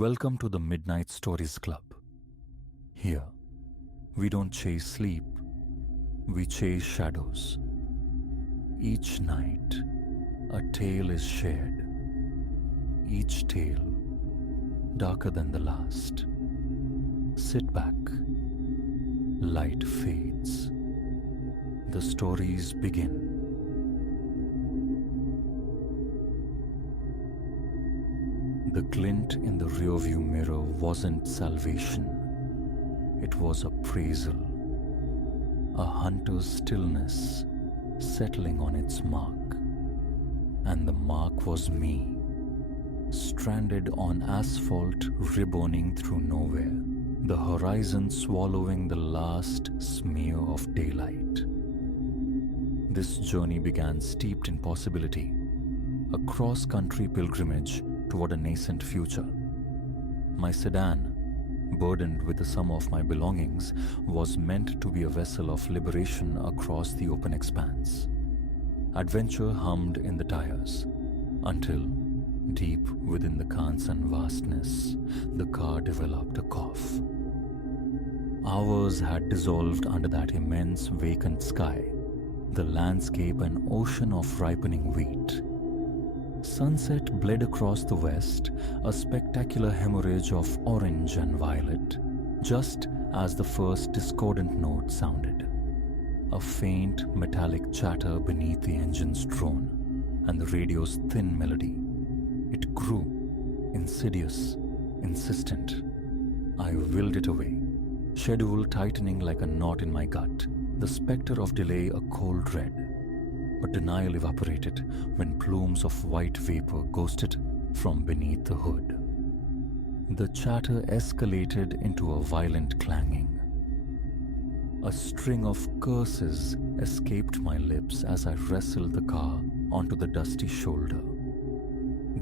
Welcome to the Midnight Stories Club. Here, we don't chase sleep, we chase shadows. Each night, a tale is shared. Each tale darker than the last. Sit back. Light fades. The stories begin. The glint in the rearview mirror wasn't salvation. It was appraisal. A hunter's stillness settling on its mark. And the mark was me, stranded on asphalt, ribboning through nowhere, the horizon swallowing the last smear of daylight. This journey began steeped in possibility, a cross-country pilgrimage toward a nascent future. My sedan, burdened with the sum of my belongings, was meant to be a vessel of liberation across the open expanse. Adventure hummed in the tires, until, deep within the Kansan vastness, the car developed a cough. Hours had dissolved under that immense vacant sky, the landscape an ocean of ripening wheat. Sunset bled across the west, a spectacular hemorrhage of orange and violet, just as the first discordant note sounded. A faint metallic chatter beneath the engine's drone and the radio's thin melody. It grew, insidious, insistent. I willed it away, schedule tightening like a knot in my gut, the specter of delay a cold red. But denial evaporated when plumes of white vapor ghosted from beneath the hood. The chatter escalated into a violent clanging. A string of curses escaped my lips as I wrestled the car onto the dusty shoulder.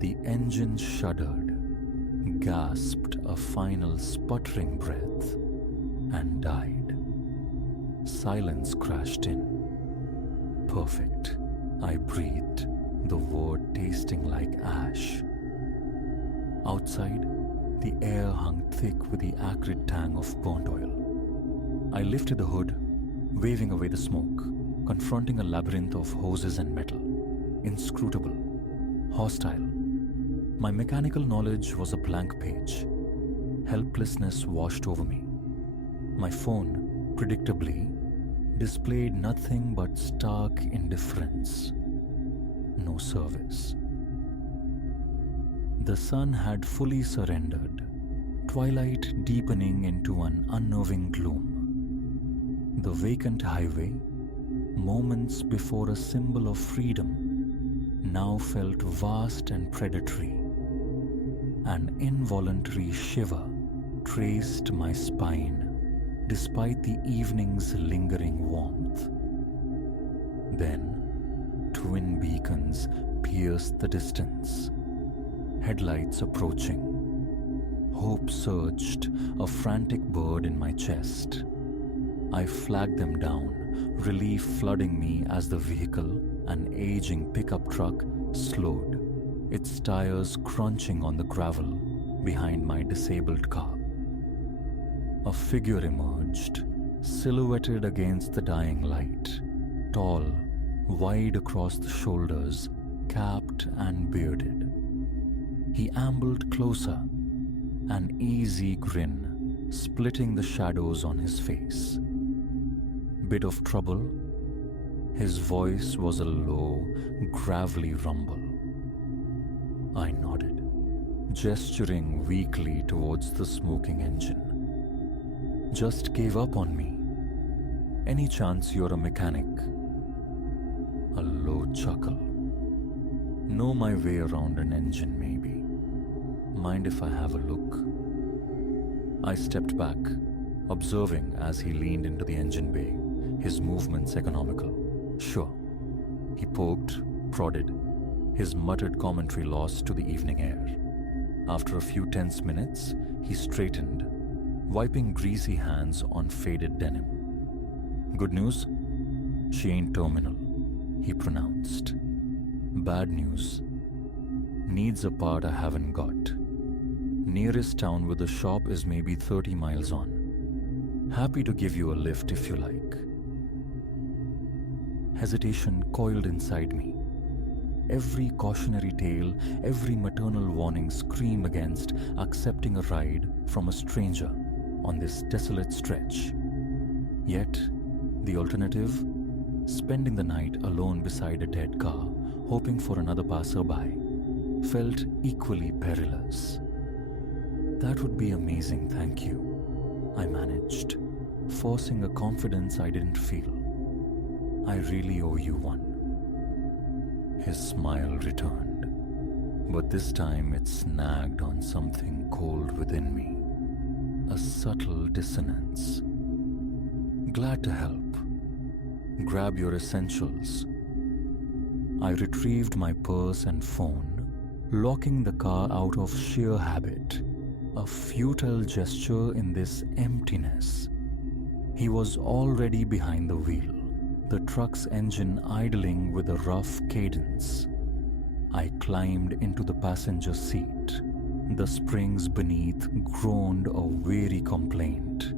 The engine shuddered, gasped a final sputtering breath, and died. Silence crashed in. Perfect, I breathed, the word tasting like ash. Outside, the air hung thick with the acrid tang of burnt oil. I lifted the hood, waving away the smoke, confronting a labyrinth of hoses and metal. Inscrutable, hostile. My mechanical knowledge was a blank page. Helplessness washed over me. My phone, predictably, displayed nothing but stark indifference. No service. The sun had fully surrendered, twilight deepening into an unnerving gloom. The vacant highway, moments before a symbol of freedom, now felt vast and predatory. An involuntary shiver traced my spine, despite the evening's lingering warmth. Then, twin beacons pierced the distance, headlights approaching. Hope surged, a frantic bird in my chest. I flagged them down, relief flooding me as the vehicle, an aging pickup truck, slowed, its tires crunching on the gravel behind my disabled car. A figure emerged, silhouetted against the dying light, tall, wide across the shoulders, capped and bearded. He ambled closer, an easy grin splitting the shadows on his face. Bit of trouble? His voice was a low, gravelly rumble. I nodded, gesturing weakly towards the smoking engine. Just gave up on me. Any chance you're a mechanic? A low chuckle. Know my way around an engine, maybe. Mind if I have a look? I stepped back, observing as he leaned into the engine bay, his movements economical. Sure. He poked, prodded, his muttered commentary lost to the evening air. After a few tense minutes, he straightened, wiping greasy hands on faded denim. Good news? She ain't terminal, he pronounced. Bad news. Needs a part I haven't got. Nearest town with a shop is maybe 30 miles on. Happy to give you a lift if you like. Hesitation coiled inside me. Every cautionary tale, every maternal warning screamed against accepting a ride from a stranger on this desolate stretch. Yet, the alternative, spending the night alone beside a dead car, hoping for another passerby, felt equally perilous. That would be amazing, thank you, I managed, forcing a confidence I didn't feel. I really owe you one. His smile returned, but this time it snagged on something cold within me, a subtle dissonance. Glad to help. Grab your essentials. I retrieved my purse and phone, locking the car out of sheer habit, a futile gesture in this emptiness. He was already behind the wheel, the truck's engine idling with a rough cadence. I climbed into the passenger seat. The springs beneath groaned a weary complaint.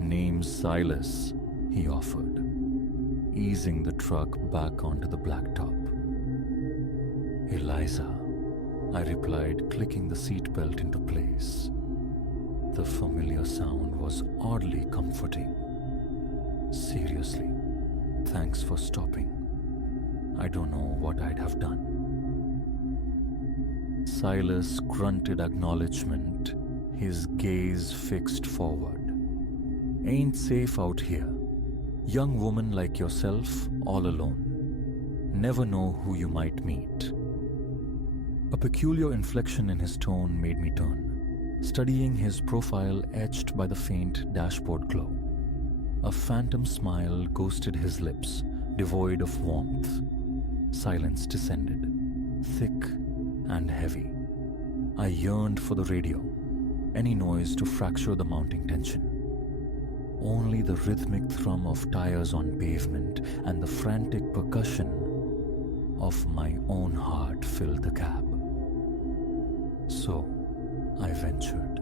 "Name's Silas," he offered, easing the truck back onto the blacktop. "Eliza," I replied, clicking the seatbelt into place. The familiar sound was oddly comforting. "Seriously, thanks for stopping. I don't know what I'd have done." Silas grunted acknowledgement, his gaze fixed forward. "Ain't safe out here. Young woman like yourself, all alone. Never know who you might meet." A peculiar inflection in his tone made me turn, studying his profile etched by the faint dashboard glow. A phantom smile ghosted his lips, devoid of warmth. Silence descended, thick and heavy. I yearned for the radio, any noise to fracture the mounting tension. Only the rhythmic thrum of tires on pavement and the frantic percussion of my own heart filled the cab. "So," I ventured,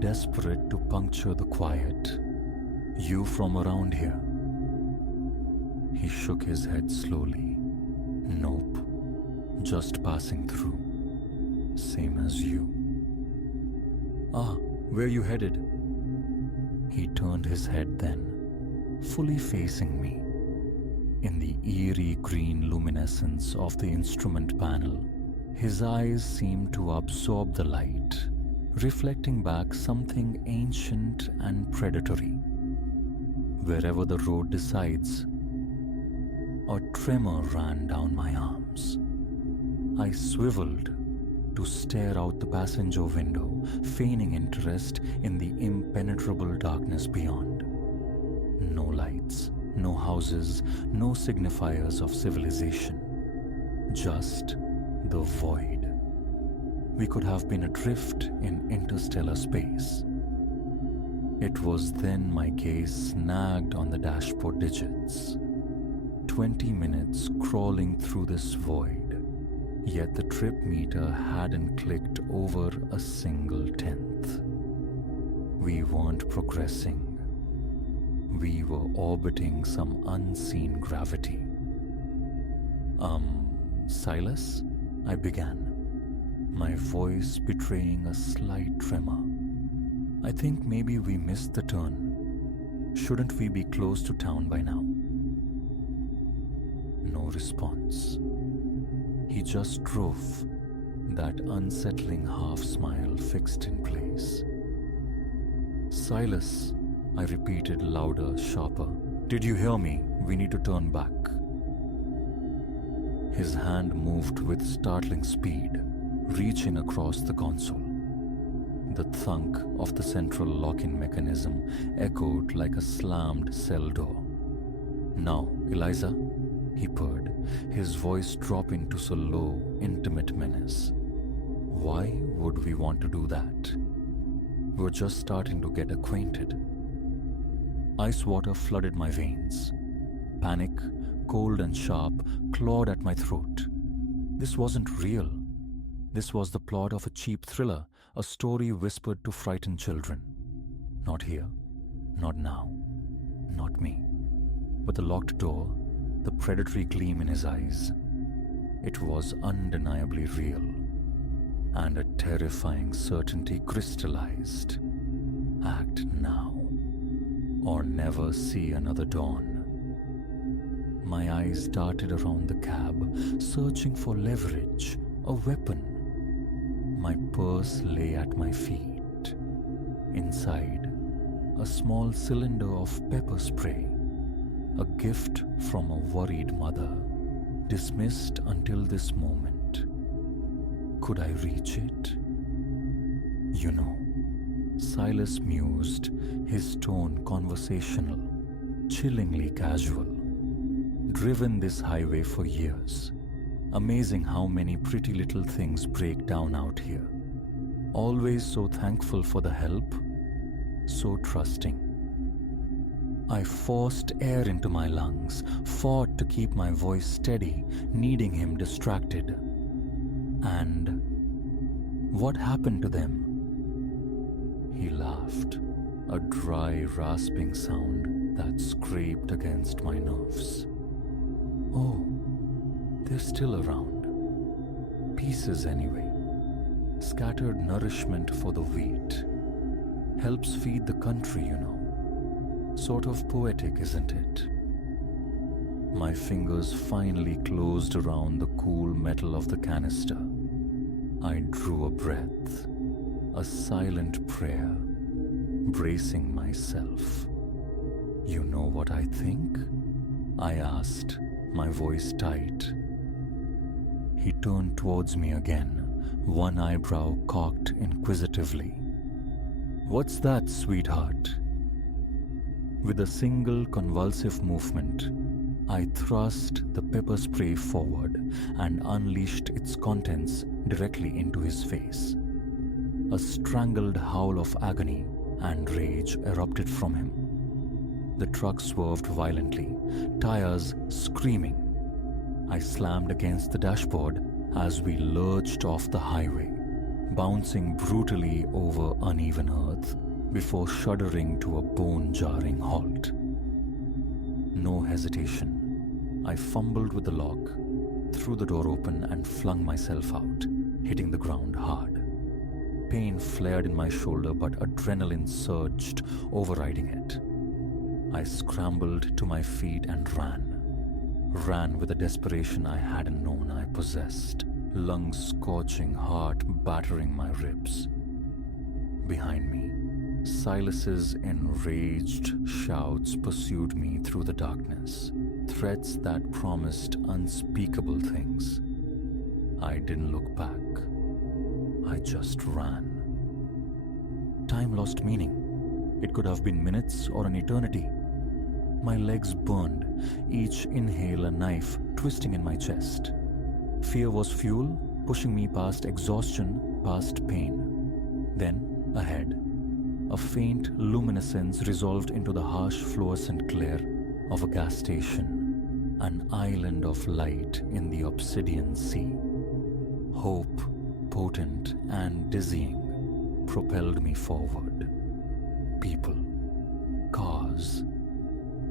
desperate to puncture the quiet, "you from around here?" He shook his head slowly. "Nope, just passing through. Same as you." "Ah, where you headed?" He turned his head then, fully facing me. In the eerie green luminescence of the instrument panel, his eyes seemed to absorb the light, reflecting back something ancient and predatory. Wherever the road decides, a tremor ran down my arms. I swiveled to stare out the passenger window, feigning interest in the impenetrable darkness beyond. No lights, no houses, no signifiers of civilization. Just the void. We could have been adrift in interstellar space. It was then my gaze snagged on the dashboard digits. 20 minutes crawling through this void. Yet the trip meter hadn't clicked over a single tenth. We weren't progressing. We were orbiting some unseen gravity. Silas?" I began, my voice betraying a slight tremor. "I think maybe we missed the turn. Shouldn't we be close to town by now?" No response. He just drove, that unsettling half-smile fixed in place. "Silas," I repeated louder, sharper. "Did you hear me? We need to turn back." His hand moved with startling speed, reaching across the console. The thunk of the central lock-in mechanism echoed like a slammed cell door. "Now, Eliza," he purred, his voice dropping to so low, intimate menace. "Why would we want to do that? We're just starting to get acquainted." Ice water flooded my veins. Panic, cold and sharp, clawed at my throat. This wasn't real. This was the plot of a cheap thriller, a story whispered to frighten children. Not here, not now, not me. But the locked door, the predatory gleam in his eyes, it was undeniably real, and a terrifying certainty crystallized. Act now, or never see another dawn. My eyes darted around the cab, searching for leverage, a weapon. My purse lay at my feet. Inside, a small cylinder of pepper spray, a gift from a worried mother, dismissed until this moment. Could I reach it? You know, Silas mused, his tone conversational, chillingly casual. Driven this highway for years. Amazing how many pretty little things break down out here. Always so thankful for the help, so trusting. I forced air into my lungs, fought to keep my voice steady, needing him distracted. And what happened to them? He laughed, a dry, rasping sound that scraped against my nerves. Oh, they're still around. Pieces anyway. Scattered nourishment for the wheat. Helps feed the country, you know. Sort of poetic, isn't it? My fingers finally closed around the cool metal of the canister. I drew a breath, a silent prayer, bracing myself. You know what I think? I asked, my voice tight. He turned towards me again, one eyebrow cocked inquisitively. What's that, sweetheart? With a single convulsive movement, I thrust the pepper spray forward and unleashed its contents directly into his face. A strangled howl of agony and rage erupted from him. The truck swerved violently, tires screaming. I slammed against the dashboard as we lurched off the highway, bouncing brutally over uneven earth before shuddering to a bone-jarring halt. No hesitation. I fumbled with the lock, threw the door open and flung myself out, hitting the ground hard. Pain flared in my shoulder, but adrenaline surged, overriding it. I scrambled to my feet and ran with a desperation I hadn't known I possessed, lungs scorching, heart battering my ribs. Behind me, Silas's enraged shouts pursued me through the darkness, threats that promised unspeakable things. I didn't look back. I just ran. Time lost meaning. It could have been minutes or an eternity. My legs burned, each inhale a knife twisting in my chest. Fear was fuel, pushing me past exhaustion, past pain. Then, ahead, a faint luminescence resolved into the harsh fluorescent glare of a gas station, an island of light in the obsidian sea. Hope, potent and dizzying, propelled me forward. People, cars,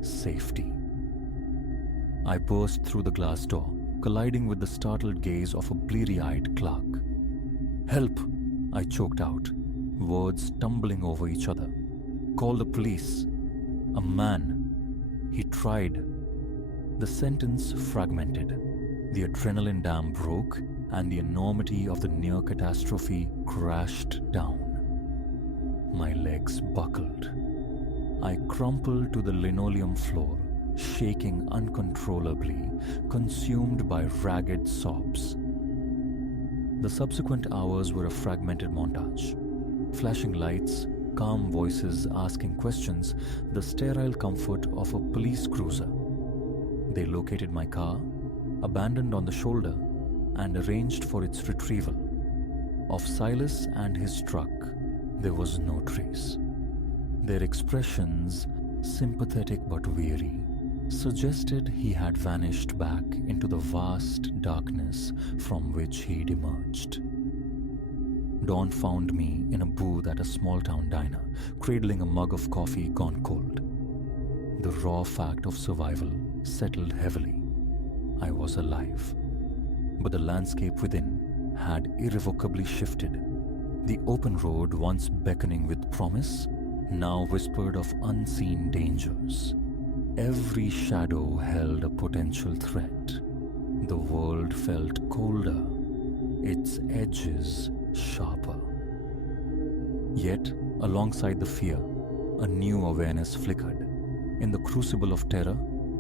safety. I burst through the glass door, colliding with the startled gaze of a bleary-eyed clerk. Help! I choked out, words tumbling over each other. Call the police. A man. He tried. The sentence fragmented. The adrenaline dam broke, and the enormity of the near catastrophe crashed down. My legs buckled. I crumpled to the linoleum floor, shaking uncontrollably, consumed by ragged sobs. The subsequent hours were a fragmented montage. Flashing lights, calm voices asking questions, the sterile comfort of a police cruiser. They located my car, abandoned on the shoulder, and arranged for its retrieval. Of Silas and his truck, there was no trace. Their expressions, sympathetic but weary, suggested he had vanished back into the vast darkness from which he'd emerged. Dawn found me in a booth at a small town diner, cradling a mug of coffee gone cold. The raw fact of survival settled heavily. I was alive. But the landscape within had irrevocably shifted. The open road, once beckoning with promise, now whispered of unseen dangers. Every shadow held a potential threat. The world felt colder, its edges sharper. Yet, alongside the fear, a new awareness flickered. In the crucible of terror,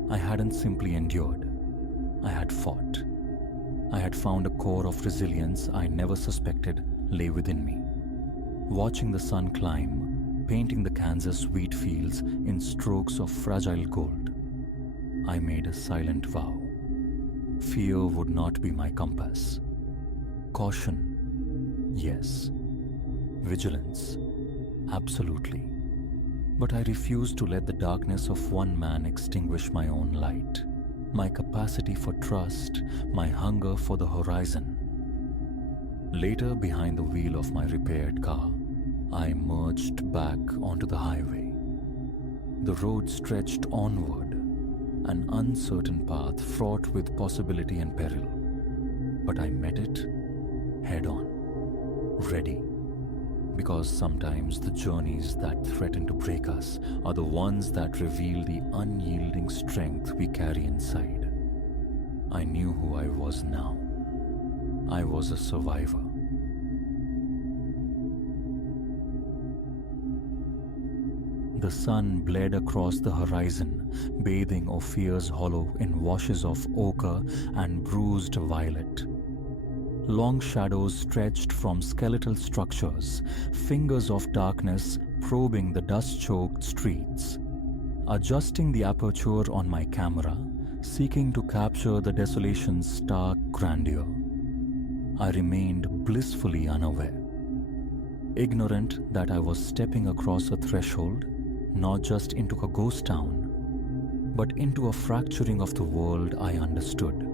I hadn't simply endured. I had fought. I had found a core of resilience I never suspected lay within me. Watching the sun climb, painting the Kansas wheat fields in strokes of fragile gold, I made a silent vow. Fear would not be my compass. Caution, yes. Vigilance, absolutely. But I refused to let the darkness of one man extinguish my own light, my capacity for trust, my hunger for the horizon. Later, behind the wheel of my repaired car, I emerged back onto the highway. The road stretched onward, an uncertain path fraught with possibility and peril. But I met it head on, ready. Because sometimes the journeys that threaten to break us are the ones that reveal the unyielding strength we carry inside. I knew who I was now. I was a survivor. The sun bled across the horizon, bathing Ophir's hollow in washes of ochre and bruised violet. Long shadows stretched from skeletal structures, fingers of darkness probing the dust-choked streets. Adjusting the aperture on my camera, seeking to capture the desolation's stark grandeur, I remained blissfully unaware, ignorant that I was stepping across a threshold, not just into a ghost town, but into a fracturing of the world I understood.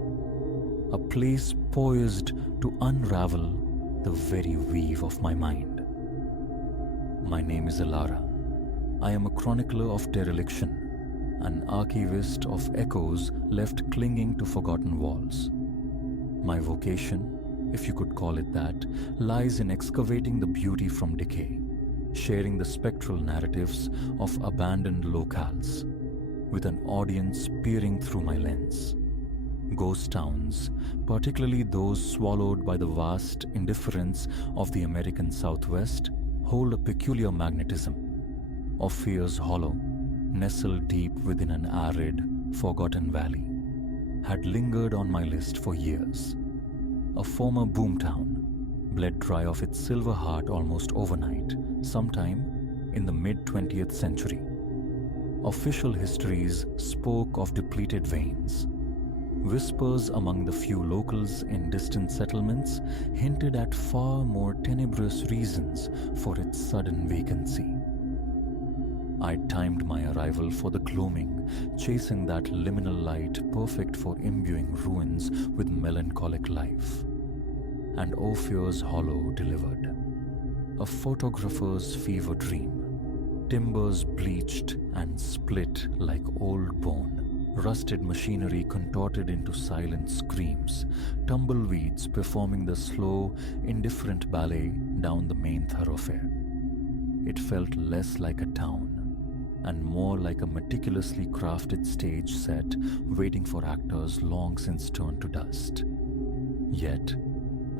A place poised to unravel the very weave of my mind. My name is Elara. I am a chronicler of dereliction, an archivist of echoes left clinging to forgotten walls. My vocation, if you could call it that, lies in excavating the beauty from decay, sharing the spectral narratives of abandoned locales, with an audience peering through my lens. Ghost towns, particularly those swallowed by the vast indifference of the American Southwest, hold a peculiar magnetism. Ophir's Hollow, nestled deep within an arid, forgotten valley, had lingered on my list for years. A former boomtown, bled dry of its silver heart almost overnight, sometime in the mid-20th century. Official histories spoke of depleted veins. Whispers among the few locals in distant settlements hinted at far more tenebrous reasons for its sudden vacancy. I timed my arrival for the gloaming, chasing that liminal light perfect for imbuing ruins with melancholic life. And Ophir's Hollow delivered. A photographer's fever dream. Timbers bleached and split like old bone. Rusted machinery contorted into silent screams, tumbleweeds performing the slow, indifferent ballet down the main thoroughfare. It felt less like a town, and more like a meticulously crafted stage set waiting for actors long since turned to dust. Yet,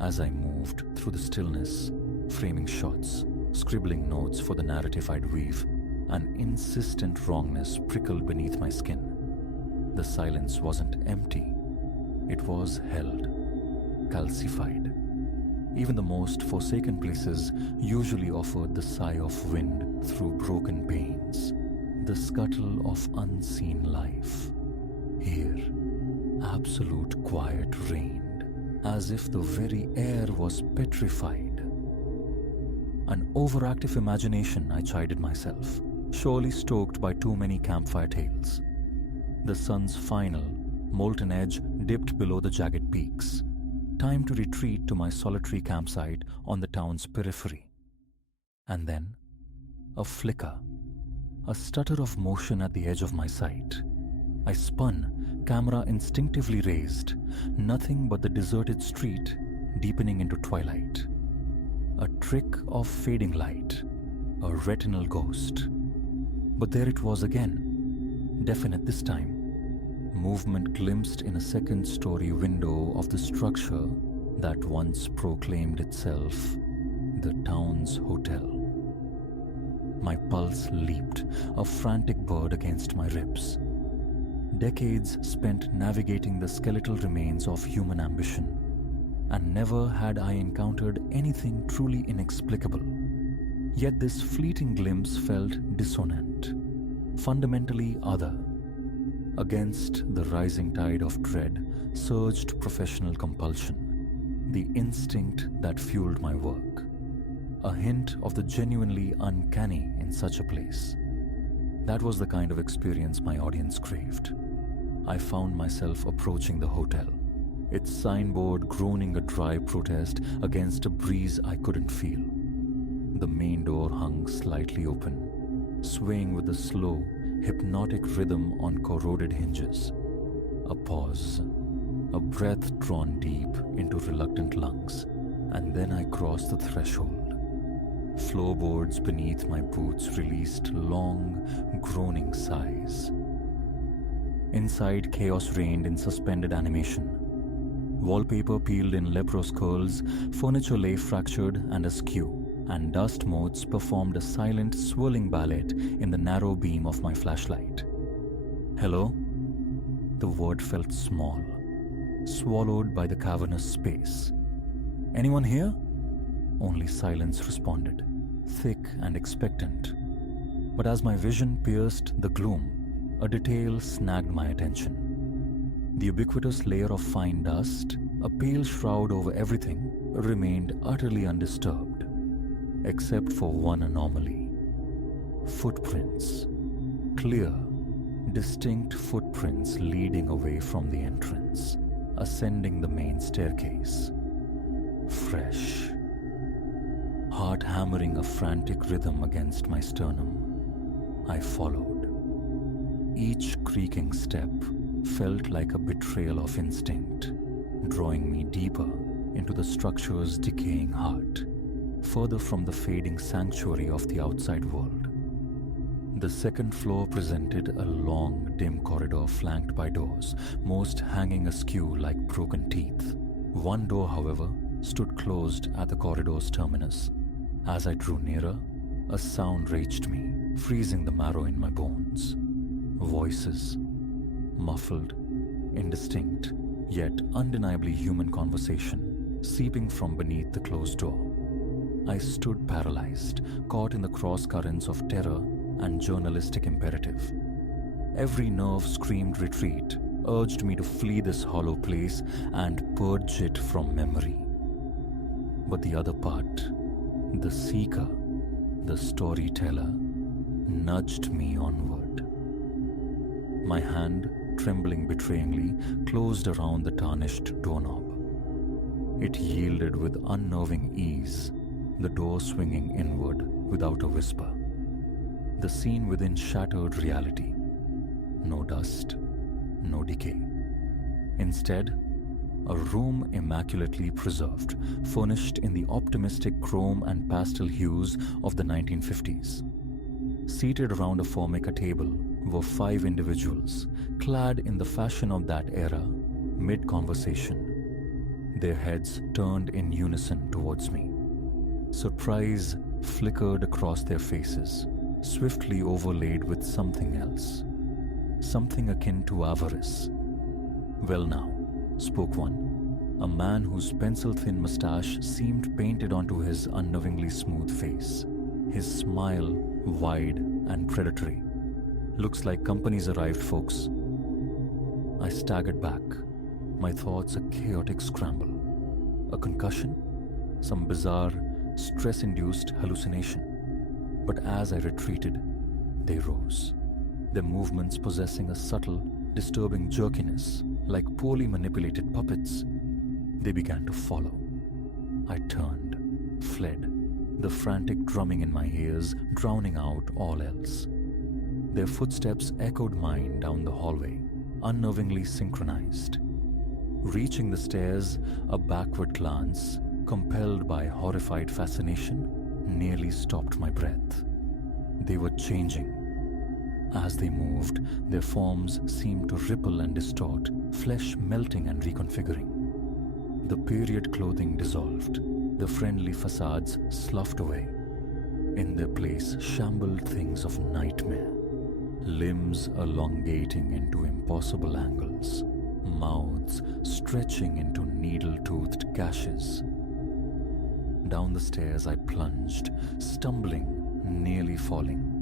as I moved through the stillness, framing shots, scribbling notes for the narrative I'd weave, an insistent wrongness prickled beneath my skin. The silence wasn't empty. It was held, calcified. Even the most forsaken places usually offered the sigh of wind through broken panes, the scuttle of unseen life. Here, absolute quiet reigned, as if the very air was petrified. An overactive imagination, I chided myself, surely stoked by too many campfire tales. The sun's final, molten edge dipped below the jagged peaks. Time to retreat to my solitary campsite on the town's periphery. And then, a flicker, a stutter of motion at the edge of my sight. I spun, camera instinctively raised, nothing but the deserted street deepening into twilight. A trick of fading light, a retinal ghost. But there it was again, definite this time. Movement glimpsed in a second-story window of the structure that once proclaimed itself the town's hotel. My pulse leaped, a frantic bird against my ribs. Decades spent navigating the skeletal remains of human ambition, and never had I encountered anything truly inexplicable. Yet this fleeting glimpse felt dissonant, fundamentally other. Against the rising tide of dread surged professional compulsion, the instinct that fueled my work. A hint of the genuinely uncanny in such a place. That was the kind of experience my audience craved. I found myself approaching the hotel, its signboard groaning a dry protest against a breeze I couldn't feel. The main door hung slightly open, swaying with a slow, hypnotic rhythm on corroded hinges. A pause, a breath drawn deep into reluctant lungs, and then I crossed the threshold. Floorboards beneath my boots released long, groaning sighs. Inside, chaos reigned in suspended animation. Wallpaper peeled in leprous curls, furniture lay fractured and askew, and dust motes performed a silent, swirling ballet in the narrow beam of my flashlight. Hello? The word felt small, swallowed by the cavernous space. Anyone here? Only silence responded, thick and expectant. But as my vision pierced the gloom, a detail snagged my attention. The ubiquitous layer of fine dust, a pale shroud over everything, remained utterly undisturbed, except for one anomaly. Footprints. Clear, distinct footprints leading away from the entrance, ascending the main staircase. Fresh. Heart hammering a frantic rhythm against my sternum, I followed. Each creaking step felt like a betrayal of instinct, drawing me deeper into the structure's decaying heart, further from the fading sanctuary of the outside world. The second floor presented a long, dim corridor flanked by doors, most hanging askew like broken teeth. One door, however, stood closed at the corridor's terminus. As I drew nearer, a sound reached me, freezing the marrow in my bones. Voices, muffled, indistinct, yet undeniably human conversation, seeping from beneath the closed door. I stood paralyzed, caught in the cross currents of terror and journalistic imperative. Every nerve screamed retreat, urged me to flee this hollow place and purge it from memory. But the other part, the seeker, the storyteller, nudged me onward. My hand, trembling betrayingly, closed around the tarnished doorknob. It yielded with unnerving ease, the door swinging inward without a whisper. The scene within shattered reality. No dust, no decay. Instead, a room immaculately preserved, furnished in the optimistic chrome and pastel hues of the 1950s. Seated around a formica table were 5 individuals, clad in the fashion of that era, mid-conversation. Their heads turned in unison towards me. Surprise flickered across their faces, swiftly overlaid with something else. Something akin to avarice. Well now, spoke one, a man whose pencil-thin mustache seemed painted onto his unnervingly smooth face, his smile wide and predatory. Looks like company's arrived, folks. I staggered back, my thoughts a chaotic scramble. A concussion? Some bizarre, stress-induced hallucination. But as I retreated, they rose, their movements possessing a subtle, disturbing jerkiness, like poorly manipulated puppets. They began to follow. I turned, fled, the frantic drumming in my ears drowning out all else. Their footsteps echoed mine down the hallway, unnervingly synchronized. Reaching the stairs, a backward glance, compelled by horrified fascination, nearly stopped my breath. They were changing. As they moved, their forms seemed to ripple and distort, flesh melting and reconfiguring. The period clothing dissolved, the friendly facades sloughed away. In their place shambled things of nightmare, limbs elongating into impossible angles, mouths stretching into needle-toothed gashes. Down the stairs I plunged, stumbling, nearly falling.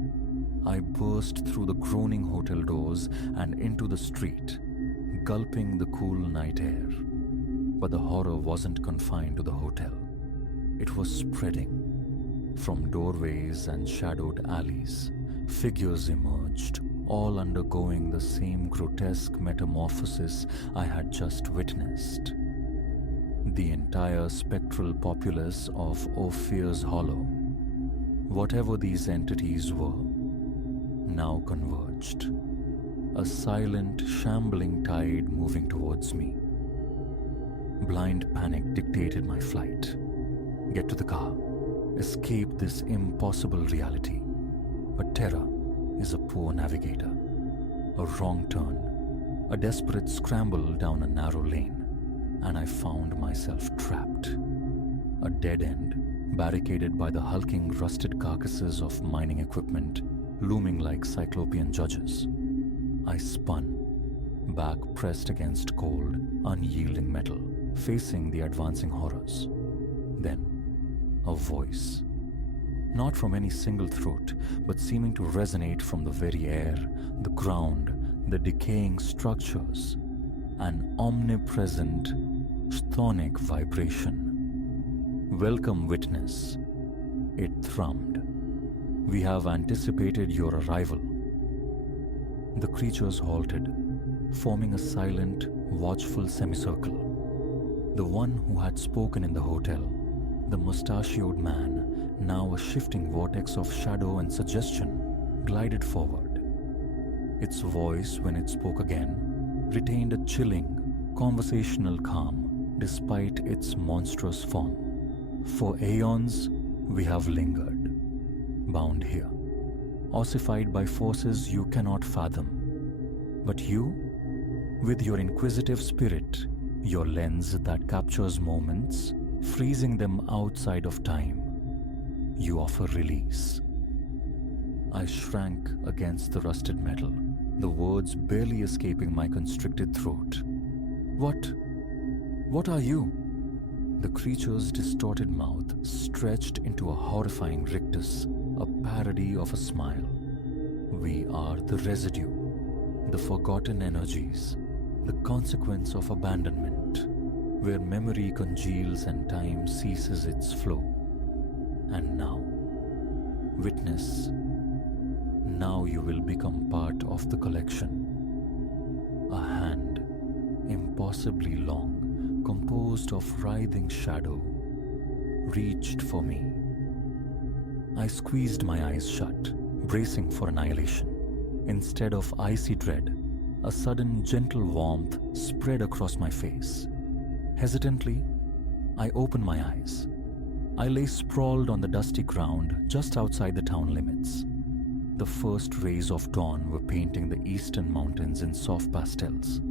I burst through the groaning hotel doors and into the street, gulping the cool night air. But the horror wasn't confined to the hotel. It was spreading. From doorways and shadowed alleys, figures emerged, all undergoing the same grotesque metamorphosis I had just witnessed. The entire spectral populace of Ophir's Hollow, whatever these entities were, now converged. A silent, shambling tide moving towards me. Blind panic dictated my flight. Get to the car. Escape this impossible reality. But terror is a poor navigator. A wrong turn, a desperate scramble down a narrow lane, and I found myself trapped. A dead end, barricaded by the hulking rusted carcasses of mining equipment, looming like cyclopean judges. I spun, back pressed against cold, unyielding metal, facing the advancing horrors. Then, a voice. Not from any single throat, but seeming to resonate from the very air, the ground, the decaying structures. An omnipresent, chthonic vibration. Welcome, witness. It thrummed. We have anticipated your arrival. The creatures halted, forming a silent, watchful semicircle. The one who had spoken in the hotel, the mustachioed man, now a shifting vortex of shadow and suggestion, glided forward. Its voice, when it spoke again, retained a chilling, conversational calm despite its monstrous form. For aeons, we have lingered, bound here, ossified by forces you cannot fathom. But you, with your inquisitive spirit, your lens that captures moments, freezing them outside of time, you offer release. I shrank against the rusted metal, the words barely escaping my constricted throat. What are you? The creature's distorted mouth stretched into a horrifying rictus, a parody of a smile. We are the residue, the forgotten energies, the consequence of abandonment, where memory congeals and time ceases its flow. And now, witness, now you will become part of the collection. A hand, impossibly long, composed of writhing shadow, reached for me. I squeezed my eyes shut, bracing for annihilation. Instead of icy dread, a sudden gentle warmth spread across my face. Hesitantly, I opened my eyes. I lay sprawled on the dusty ground just outside the town limits. The first rays of dawn were painting the eastern mountains in soft pastels.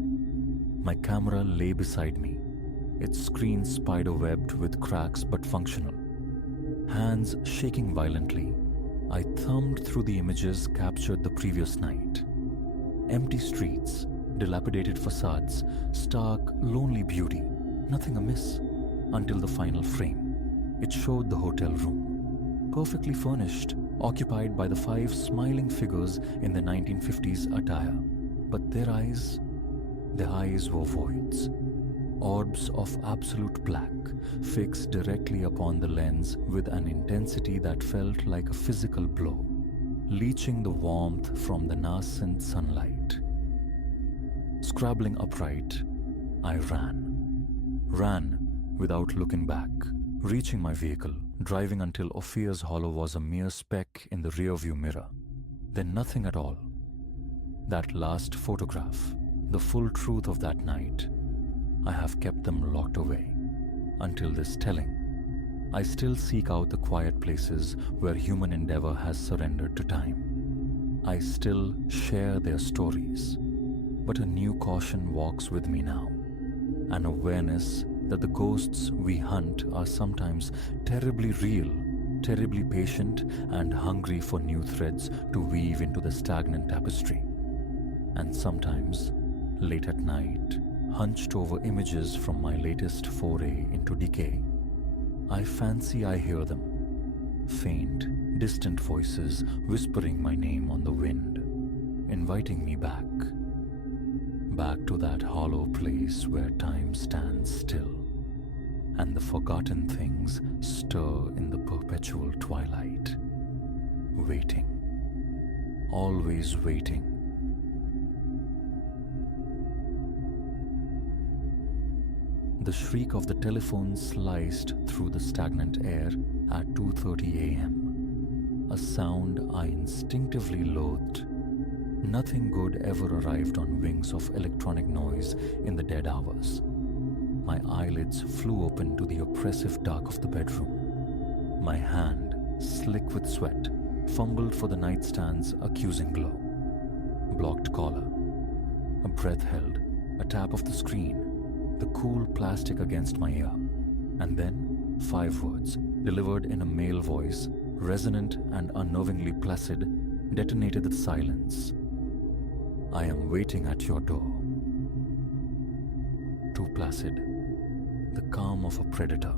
My camera lay beside me, its screen spider-webbed with cracks but functional. Hands shaking violently, I thumbed through the images captured the previous night. Empty streets, dilapidated facades, stark, lonely beauty, nothing amiss, until the final frame. It showed the hotel room, perfectly furnished, occupied by the 5 smiling figures in the 1950s attire. But their eyes were voids. Orbs of absolute black, fixed directly upon the lens with an intensity that felt like a physical blow, leaching the warmth from the nascent sunlight. Scrabbling upright, I ran ran without looking back, reaching my vehicle, driving until Ophir's Hollow was a mere speck in the rearview mirror. Then nothing at all. That last photograph, the full truth of that night, I have kept them locked away. Until this telling, I still seek out the quiet places where human endeavor has surrendered to time. I still share their stories, but a new caution walks with me now, an awareness that the ghosts we hunt are sometimes terribly real, terribly patient, and hungry for new threads to weave into the stagnant tapestry. And sometimes, late at night, hunched over images from my latest foray into decay, I fancy I hear them, faint, distant voices whispering my name on the wind, inviting me back to that hollow place where time stands still and the forgotten things stir in the perpetual twilight, waiting, always waiting. The shriek of the telephone sliced through the stagnant air at 2:30 a.m., a sound I instinctively loathed. Nothing good ever arrived on wings of electronic noise in the dead hours. My eyelids flew open to the oppressive dark of the bedroom. My hand, slick with sweat, fumbled for the nightstand's accusing glow. Blocked collar, a breath held, a tap of the screen, the cool plastic against my ear, and then 5 words, delivered in a male voice, resonant and unnervingly placid, detonated the silence. I am waiting at your door. Too placid, the calm of a predator.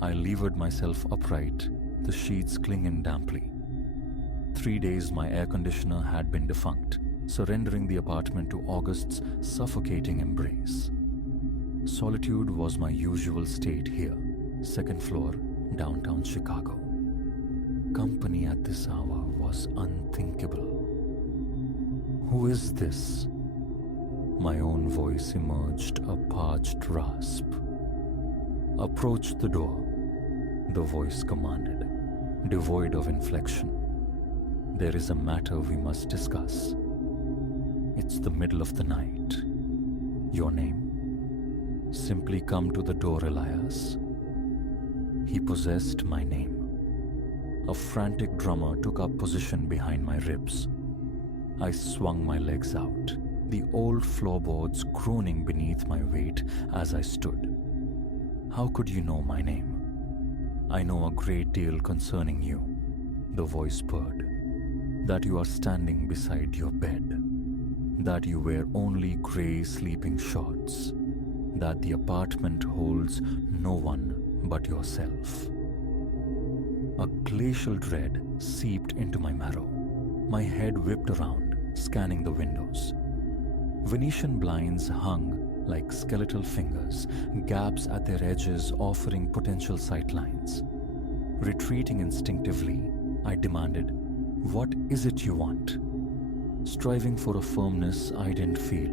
I levered myself upright, the sheets clinging damply. 3 days my air conditioner had been defunct, surrendering the apartment to August's suffocating embrace. Solitude was my usual state here, 2nd floor, downtown Chicago. Company at this hour was unthinkable. Who is this? My own voice emerged a parched rasp. Approach the door, the voice commanded, devoid of inflection. There is a matter we must discuss. It's the middle of the night. Your name? Simply come to the door, Elias. He possessed my name. A frantic drummer took up position behind my ribs. I swung my legs out, the old floorboards groaning beneath my weight as I stood. How could you know my name? I know a great deal concerning you, the voice purred. That you are standing beside your bed. That you wear only grey sleeping shorts. That the apartment holds no one but yourself. A glacial dread seeped into my marrow. My head whipped around, scanning the windows. Venetian blinds hung like skeletal fingers, gaps at their edges offering potential sightlines. Retreating instinctively, I demanded, "What is it you want?" Striving for a firmness I didn't feel.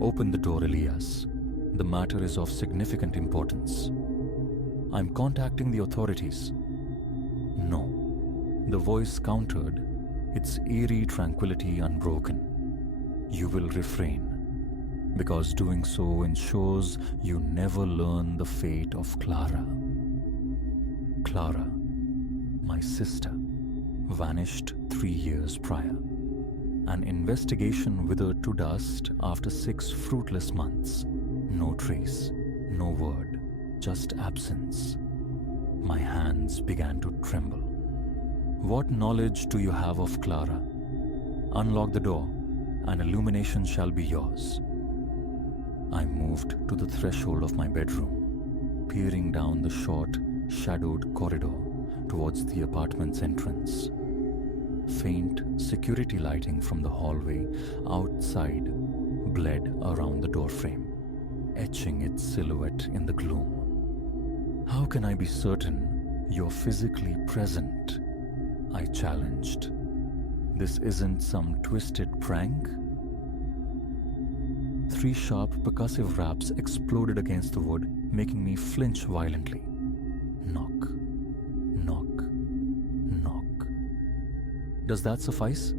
"Open the door, Elias. The matter is of significant importance." "I'm contacting the authorities." "No." The voice countered, its eerie tranquility unbroken. "You will refrain, because doing so ensures you never learn the fate of Clara." Clara, my sister, vanished 3 years prior. An investigation withered to dust after 6 fruitless months. No trace, no word, just absence. My hands began to tremble. "What knowledge do you have of Clara? Unlock the door, and illumination shall be yours." I moved to the threshold of my bedroom, peering down the short, shadowed corridor towards the apartment's entrance. Faint security lighting from the hallway outside bled around the doorframe, etching its silhouette in the gloom. "How can I be certain you're physically present?" I challenged. "This isn't some twisted prank?" 3 sharp percussive raps exploded against the wood, making me flinch violently. Knock, knock, knock. "Does that suffice?"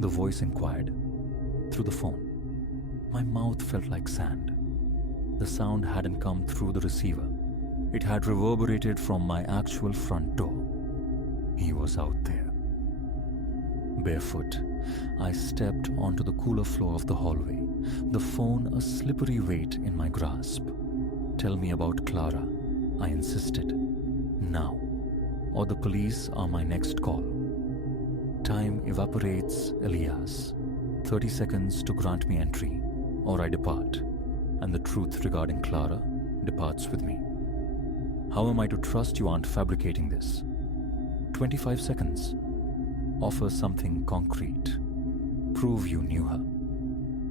the voice inquired. Through the phone. My mouth felt like sand. The sound hadn't come through the receiver. It had reverberated from my actual front door. He was out there. Barefoot, I stepped onto the cooler floor of the hallway, the phone a slippery weight in my grasp. "Tell me about Clara," I insisted. "Now, or the police are my next call." Time evaporates, Elias. 30 seconds to grant me entry, or I depart, and the truth regarding Clara departs with me. How am I to trust you aren't fabricating this? 25 seconds. Offer something concrete. Prove you knew her.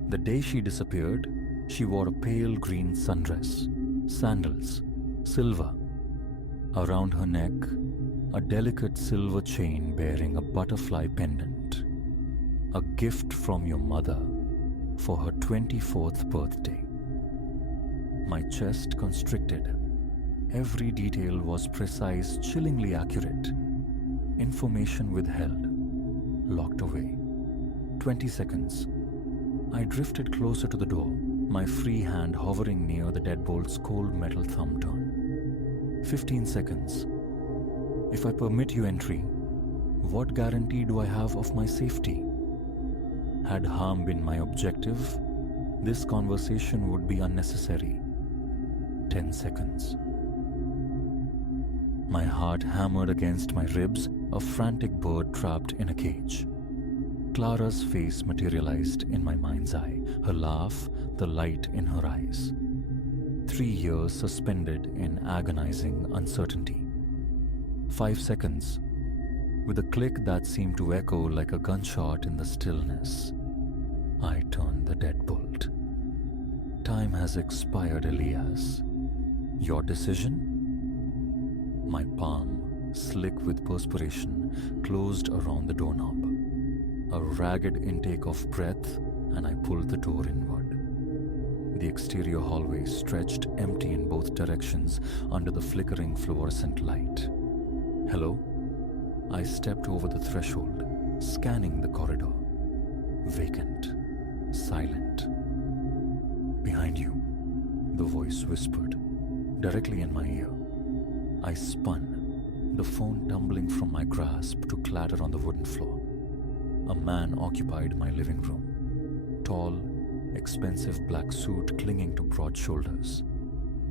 The day she disappeared, she wore a pale green sundress, sandals, silver. Around her neck, a delicate silver chain bearing a butterfly pendant. A gift from your mother for her 24th birthday. My chest constricted. Every detail was precise, chillingly accurate. Information withheld, locked away. 20 seconds. I drifted closer to the door, my free hand hovering near the deadbolt's cold metal thumb turn. 15 seconds. If I permit you entry, what guarantee do I have of my safety? Had harm been my objective, this conversation would be unnecessary. 10 seconds. My heart hammered against my ribs, a frantic bird trapped in a cage. Clara's face materialized in my mind's eye, her laugh, the light in her eyes. 3 years suspended in agonizing uncertainty. 5 seconds. With a click that seemed to echo like a gunshot in the stillness, I turned the deadbolt. Time has expired, Elias. Your decision? My palm, slick with perspiration, closed around the doorknob. A ragged intake of breath, and I pulled the door inward. The exterior hallway stretched empty in both directions under the flickering fluorescent light. Hello? I stepped over the threshold, scanning the corridor. Vacant. Silent. "Behind you," the voice whispered, directly in my ear. I spun, the phone tumbling from my grasp to clatter on the wooden floor. A man occupied my living room. Tall, expensive black suit clinging to broad shoulders.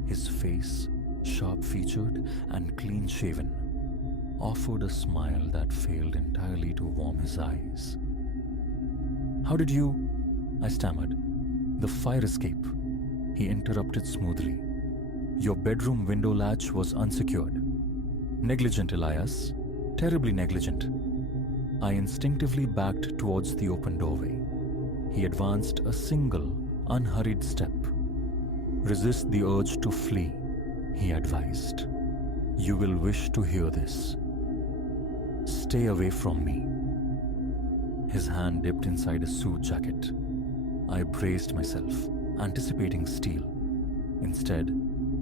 His face, sharp-featured and clean-shaven, offered a smile that failed entirely to warm his eyes. "How did you—" I stammered. "The fire escape," he interrupted smoothly. "Your bedroom window latch was unsecured. Negligent, Elias. Terribly negligent." I instinctively backed towards the open doorway. He advanced a single, unhurried step. "Resist the urge to flee," he advised. "You will wish to hear this. Stay away from me." His hand dipped inside a suit jacket. I braced myself, anticipating steel. Instead,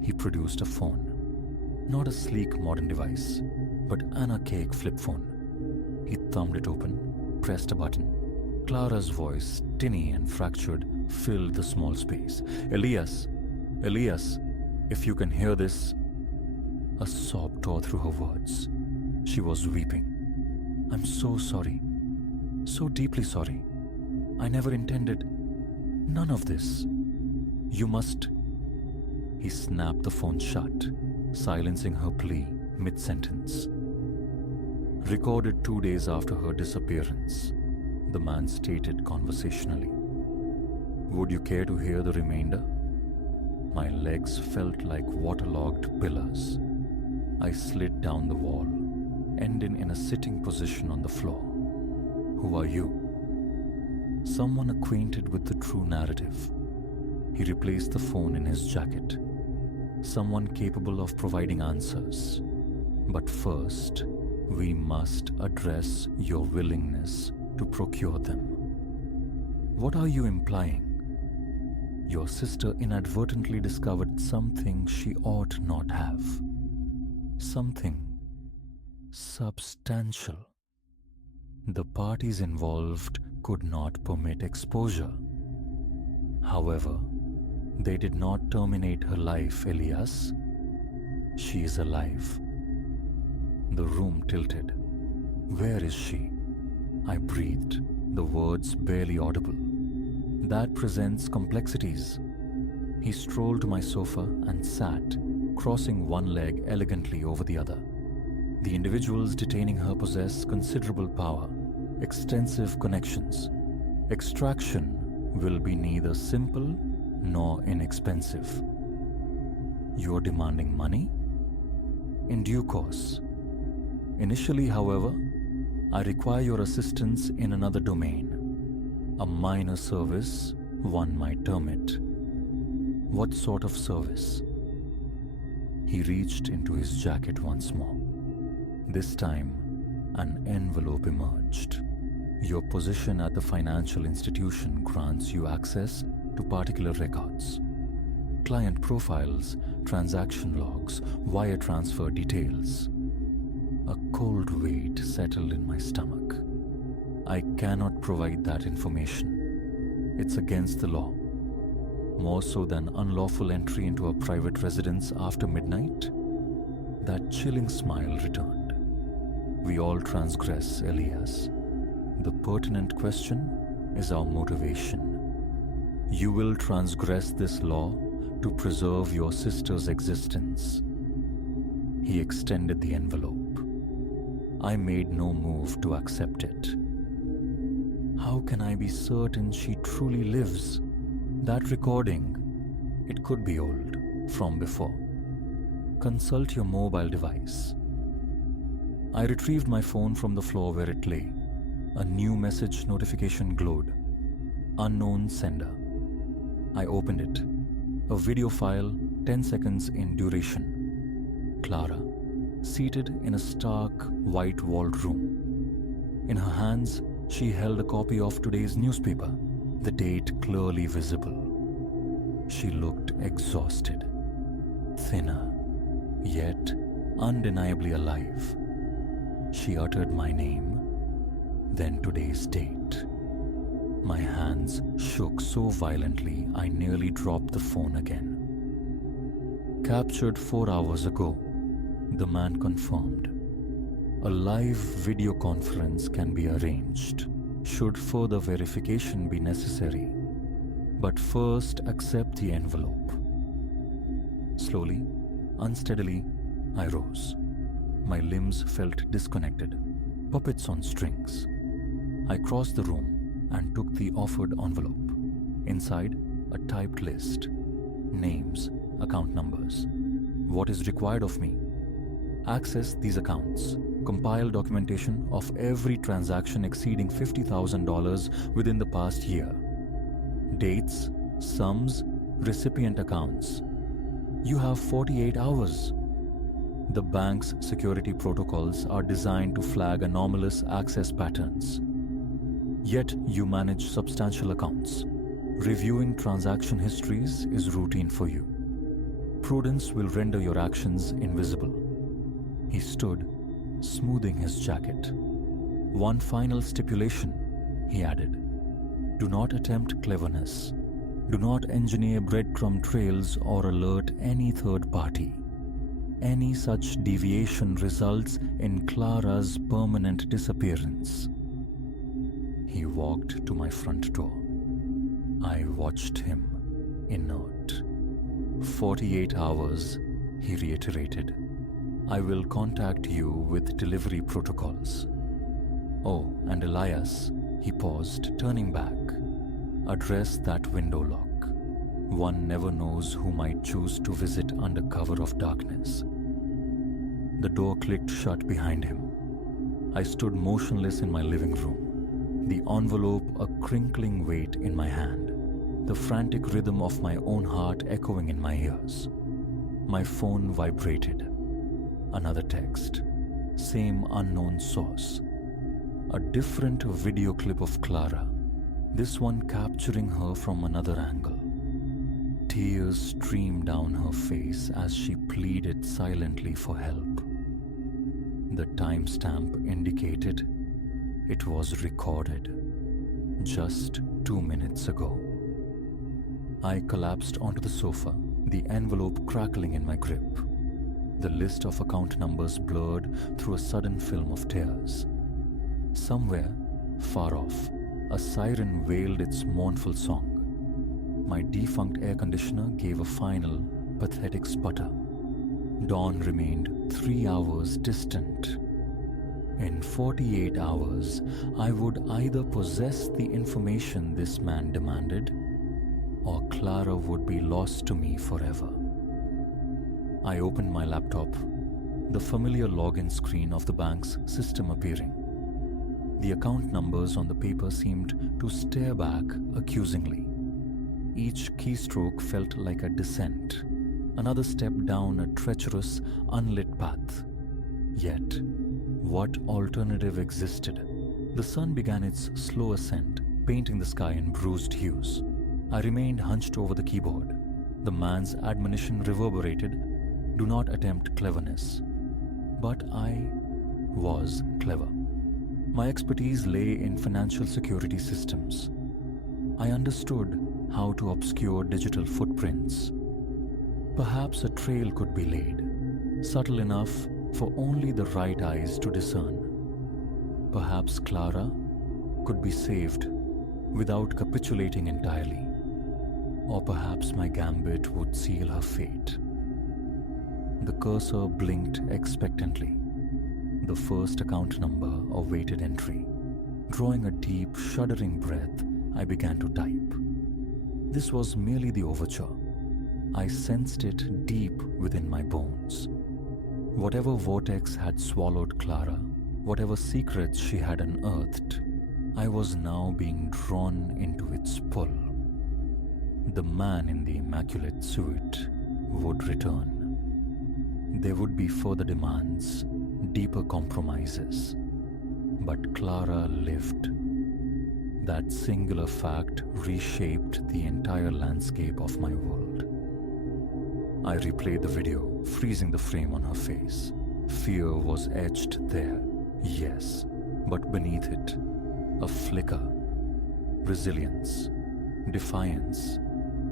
he produced a phone. Not a sleek modern device, but an archaic flip phone. He thumbed it open, pressed a button. Clara's voice, tinny and fractured, filled the small space. "Elias, Elias, if you can hear this." A sob tore through her words. She was weeping. "I'm so sorry. So deeply sorry. I never intended none of this. You must—" He snapped the phone shut, silencing her plea mid-sentence. "Recorded 2 days after her disappearance," the man stated conversationally. "Would you care to hear the remainder?" My legs felt like waterlogged pillars. I slid down the wall, ending in a sitting position on the floor. "Who are you?" Someone acquainted with the true narrative. He replaced the phone in his jacket. Someone capable of providing answers. But first, we must address your willingness to procure them. What are you implying? Your sister inadvertently discovered something she ought not have. Something substantial. The parties involved could not permit exposure. However, they did not terminate her life, Elias. She is alive. The room tilted. Where is she? I breathed, the words barely audible. That presents complexities. He strolled to my sofa and sat, crossing one leg elegantly over the other. The individuals detaining her possess considerable power, extensive connections. Extraction will be neither simple nor inexpensive. You are demanding money? In due course. Initially, however, I require your assistance in another domain. A minor service, one might term it. What sort of service? He reached into his jacket once more. This time, an envelope emerged. Your position at the financial institution grants you access to particular records. Client profiles, transaction logs, wire transfer details. A cold weight settled in my stomach. I cannot provide that information. It's against the law. More so than unlawful entry into a private residence after midnight? That chilling smile returned. We all transgress, Elias. The pertinent question is our motivation. You will transgress this law to preserve your sister's existence. He extended the envelope. I made no move to accept it. How can I be certain she truly lives? That recording, it could be old, from before. Consult your mobile device. I retrieved my phone from the floor where it lay. A new message notification glowed. Unknown sender. I opened it. A video file, 10 seconds in duration. Clara, seated in a stark, white-walled room. In her hands, she held a copy of today's newspaper, the date clearly visible. She looked exhausted, thinner, yet undeniably alive. She uttered my name, then today's date. My hands shook so violently I nearly dropped the phone again. Captured 4 hours ago, the man confirmed. A live video conference can be arranged, should further verification be necessary. But first accept the envelope. Slowly, unsteadily, I rose. My limbs felt disconnected, puppets on strings. I crossed the room and took the offered envelope. Inside, a typed list. Names, account numbers. What is required of me? Access these accounts. Compile documentation of every transaction exceeding $50,000 within the past year. Dates, sums, recipient accounts. You have 48 hours. The bank's security protocols are designed to flag anomalous access patterns. Yet you manage substantial accounts. Reviewing transaction histories is routine for you. Prudence will render your actions invisible. He stood, smoothing his jacket. One final stipulation, he added. Do not attempt cleverness. Do not engineer breadcrumb trails or alert any third party. Any such deviation results in Clara's permanent disappearance. He walked to my front door. I watched him, inert. 48 hours, he reiterated. I will contact you with delivery protocols. Oh, and Elias, he paused, turning back. Address that window lock. One never knows who might choose to visit under cover of darkness. The door clicked shut behind him. I stood motionless in my living room, the envelope a crinkling weight in my hand, the frantic rhythm of my own heart echoing in my ears. My phone vibrated. Another text. Same unknown source. A different video clip of Clara, this one capturing her from another angle. Tears streamed down her face as she pleaded silently for help. The timestamp indicated it was recorded just 2 minutes ago. I collapsed onto the sofa, the envelope crackling in my grip. The list of account numbers blurred through a sudden film of tears. Somewhere, far off, a siren wailed its mournful song. My defunct air conditioner gave a final, pathetic sputter. Dawn remained 3 hours distant. In 48 hours, I would either possess the information this man demanded, or Clara would be lost to me forever. I opened my laptop, the familiar login screen of the bank's system appearing. The account numbers on the paper seemed to stare back accusingly. Each keystroke felt like a descent, another step down a treacherous, unlit path. Yet, what alternative existed? The sun began its slow ascent, painting the sky in bruised hues. I remained hunched over the keyboard. The man's admonition reverberated, "Do not attempt cleverness." But I was clever. My expertise lay in financial security systems. I understood how to obscure digital footprints. Perhaps a trail could be laid, subtle enough for only the right eyes to discern. Perhaps Clara could be saved without capitulating entirely. Or perhaps my gambit would seal her fate. The cursor blinked expectantly. The first account number awaited entry. Drawing a deep, shuddering breath, I began to type. This was merely the overture. I sensed it deep within my bones. Whatever vortex had swallowed Clara, whatever secrets she had unearthed, I was now being drawn into its pull. The man in the immaculate suit would return. There would be further demands, deeper compromises. But Clara lived. That singular fact reshaped the entire landscape of my world. I replayed the video, freezing the frame on her face. Fear was etched there, yes, but beneath it, a flicker. Resilience, defiance,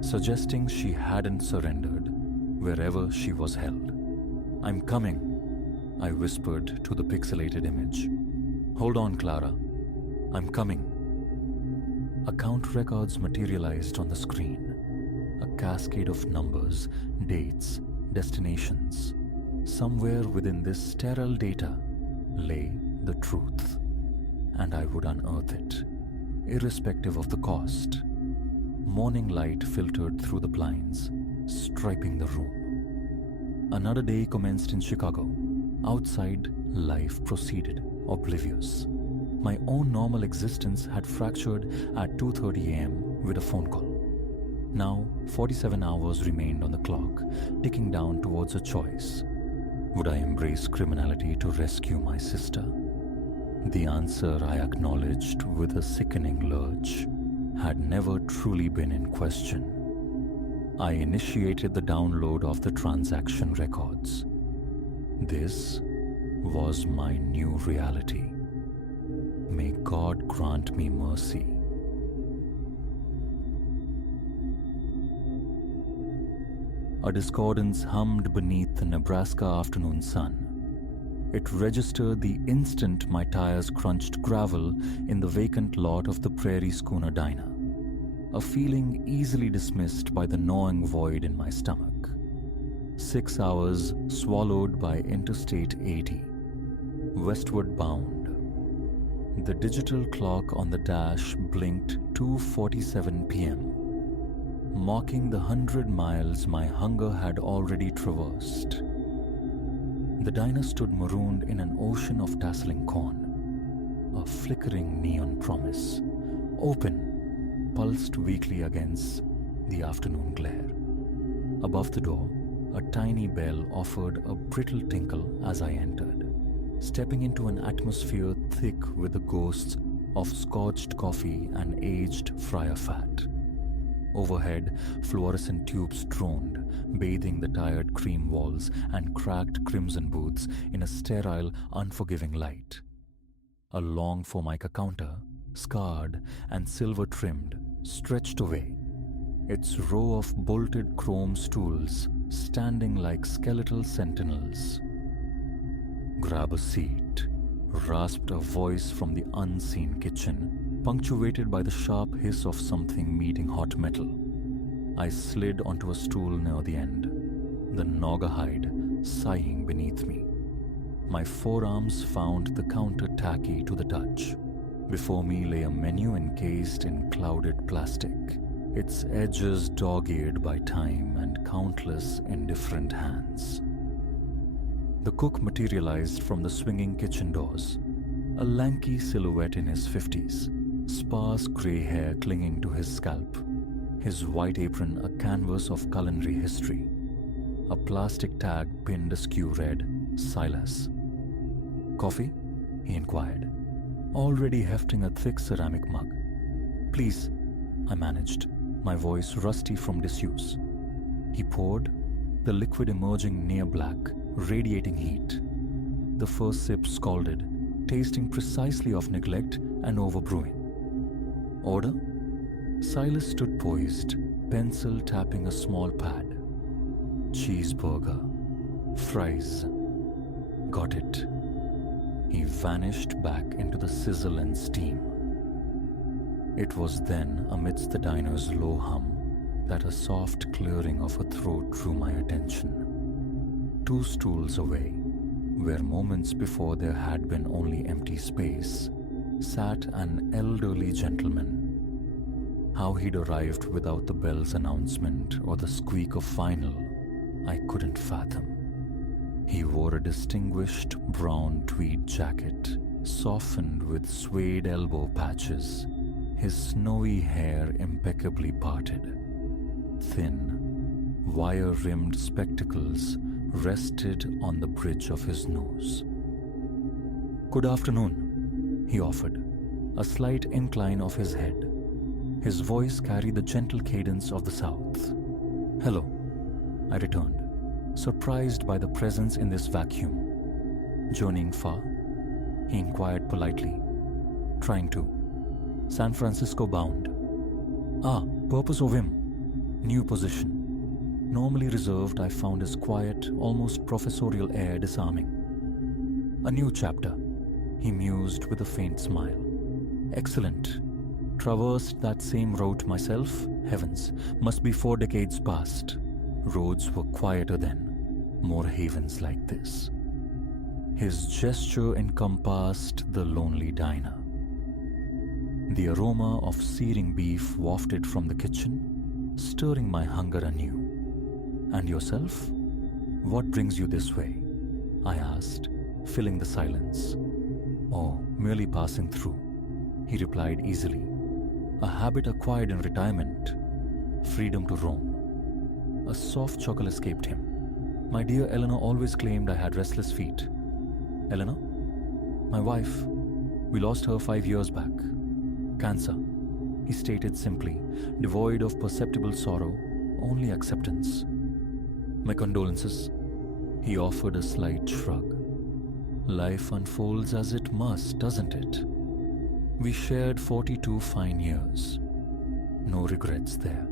suggesting she hadn't surrendered wherever she was held. "I'm coming," I whispered to the pixelated image. "Hold on, Clara. I'm coming." Account records materialized on the screen. A cascade of numbers, dates, destinations. Somewhere within this sterile data lay the truth, and I would unearth it, irrespective of the cost. Morning light filtered through the blinds, striping the room. Another day commenced in Chicago. Outside, life proceeded, oblivious. My own normal existence had fractured at 2:30 a.m. with a phone call. Now, 47 hours remained on the clock, ticking down towards a choice. Would I embrace criminality to rescue my sister? The answer, I acknowledged with a sickening lurch, had never truly been in question. I initiated the download of the transaction records. This was my new reality. May God grant me mercy. A discordance hummed beneath the Nebraska afternoon sun. It registered the instant my tires crunched gravel in the vacant lot of the Prairie Schooner Diner, a feeling easily dismissed by the gnawing void in my stomach. 6 hours swallowed by Interstate 80, westward bound. The digital clock on the dash blinked 2:47 p.m., marking the 100 miles my hunger had already traversed. The diner stood marooned in an ocean of dazzling corn. A flickering neon promise, open, pulsed weakly against the afternoon glare. Above the door, a tiny bell offered a brittle tinkle as I entered, stepping into an atmosphere thick with the ghosts of scorched coffee and aged fryer fat. Overhead, fluorescent tubes droned, bathing the tired cream walls and cracked crimson booths in a sterile, unforgiving light. A long formica counter, scarred and silver-trimmed, stretched away, its row of bolted chrome stools standing like skeletal sentinels. "Grab a seat," rasped a voice from the unseen kitchen, punctuated by the sharp hiss of something meeting hot metal. I slid onto a stool near the end, the naugahyde sighing beneath me. My forearms found the counter tacky to the touch. Before me lay a menu encased in clouded plastic, its edges dog-eared by time and countless indifferent hands. The cook materialized from the swinging kitchen doors, a lanky silhouette in his 50s, sparse grey hair clinging to his scalp, his white apron a canvas of culinary history. A plastic tag pinned askew read, "Silas." "Coffee?" he inquired, already hefting a thick ceramic mug. "Please," I managed, my voice rusty from disuse. He poured, the liquid emerging near black, radiating heat. The first sip scalded, tasting precisely of neglect and overbrewing. "Order?" Silas stood poised, pencil tapping a small pad. "Cheeseburger. Fries. Got it." He vanished back into the sizzle and steam. It was then, amidst the diner's low hum, that a soft clearing of a throat drew my attention. 2 stools away, where moments before there had been only empty space, sat an elderly gentleman. How he'd arrived without the bell's announcement or the squeak of final, I couldn't fathom. He wore a distinguished brown tweed jacket, softened with suede elbow patches, his snowy hair impeccably parted. Thin, wire-rimmed spectacles rested on the bridge of his nose. "Good afternoon," he offered, a slight incline of his head. His voice carried the gentle cadence of the South. "Hello," I returned, surprised by the presence in this vacuum. "Journeying far?" he inquired politely. "Trying to. San Francisco bound." "Ah, purpose of him." "New position." Normally reserved, I found his quiet, almost professorial air disarming. "A new chapter," he mused with a faint smile. "Excellent. Traversed that same route myself. Heavens, must be 4 decades past. Roads were quieter then. More havens like this." His gesture encompassed the lonely diner. The aroma of searing beef wafted from the kitchen, stirring my hunger anew. "And yourself? What brings you this way?" I asked, filling the silence. "Oh, merely passing through," he replied easily. "A habit acquired in retirement. Freedom to roam." A soft chuckle escaped him. "My dear Eleanor always claimed I had restless feet." "Eleanor?" "My wife. We lost her 5 years back. Cancer," he stated simply, devoid of perceptible sorrow, only acceptance. "My condolences." He offered a slight shrug. "Life unfolds as it must, doesn't it? We shared 42 fine years. No regrets there."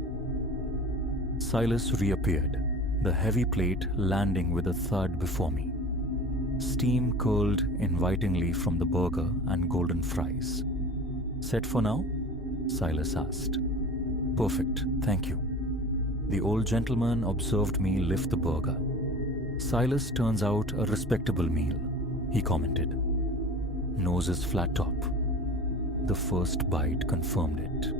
Silas reappeared, the heavy plate landing with a thud before me. Steam curled invitingly from the burger and golden fries. "Set for now?" Silas asked. "Perfect, thank you." The old gentleman observed me lift the burger. "Silas turns out a respectable meal," he commented. "Nose is flat top." The first bite confirmed it.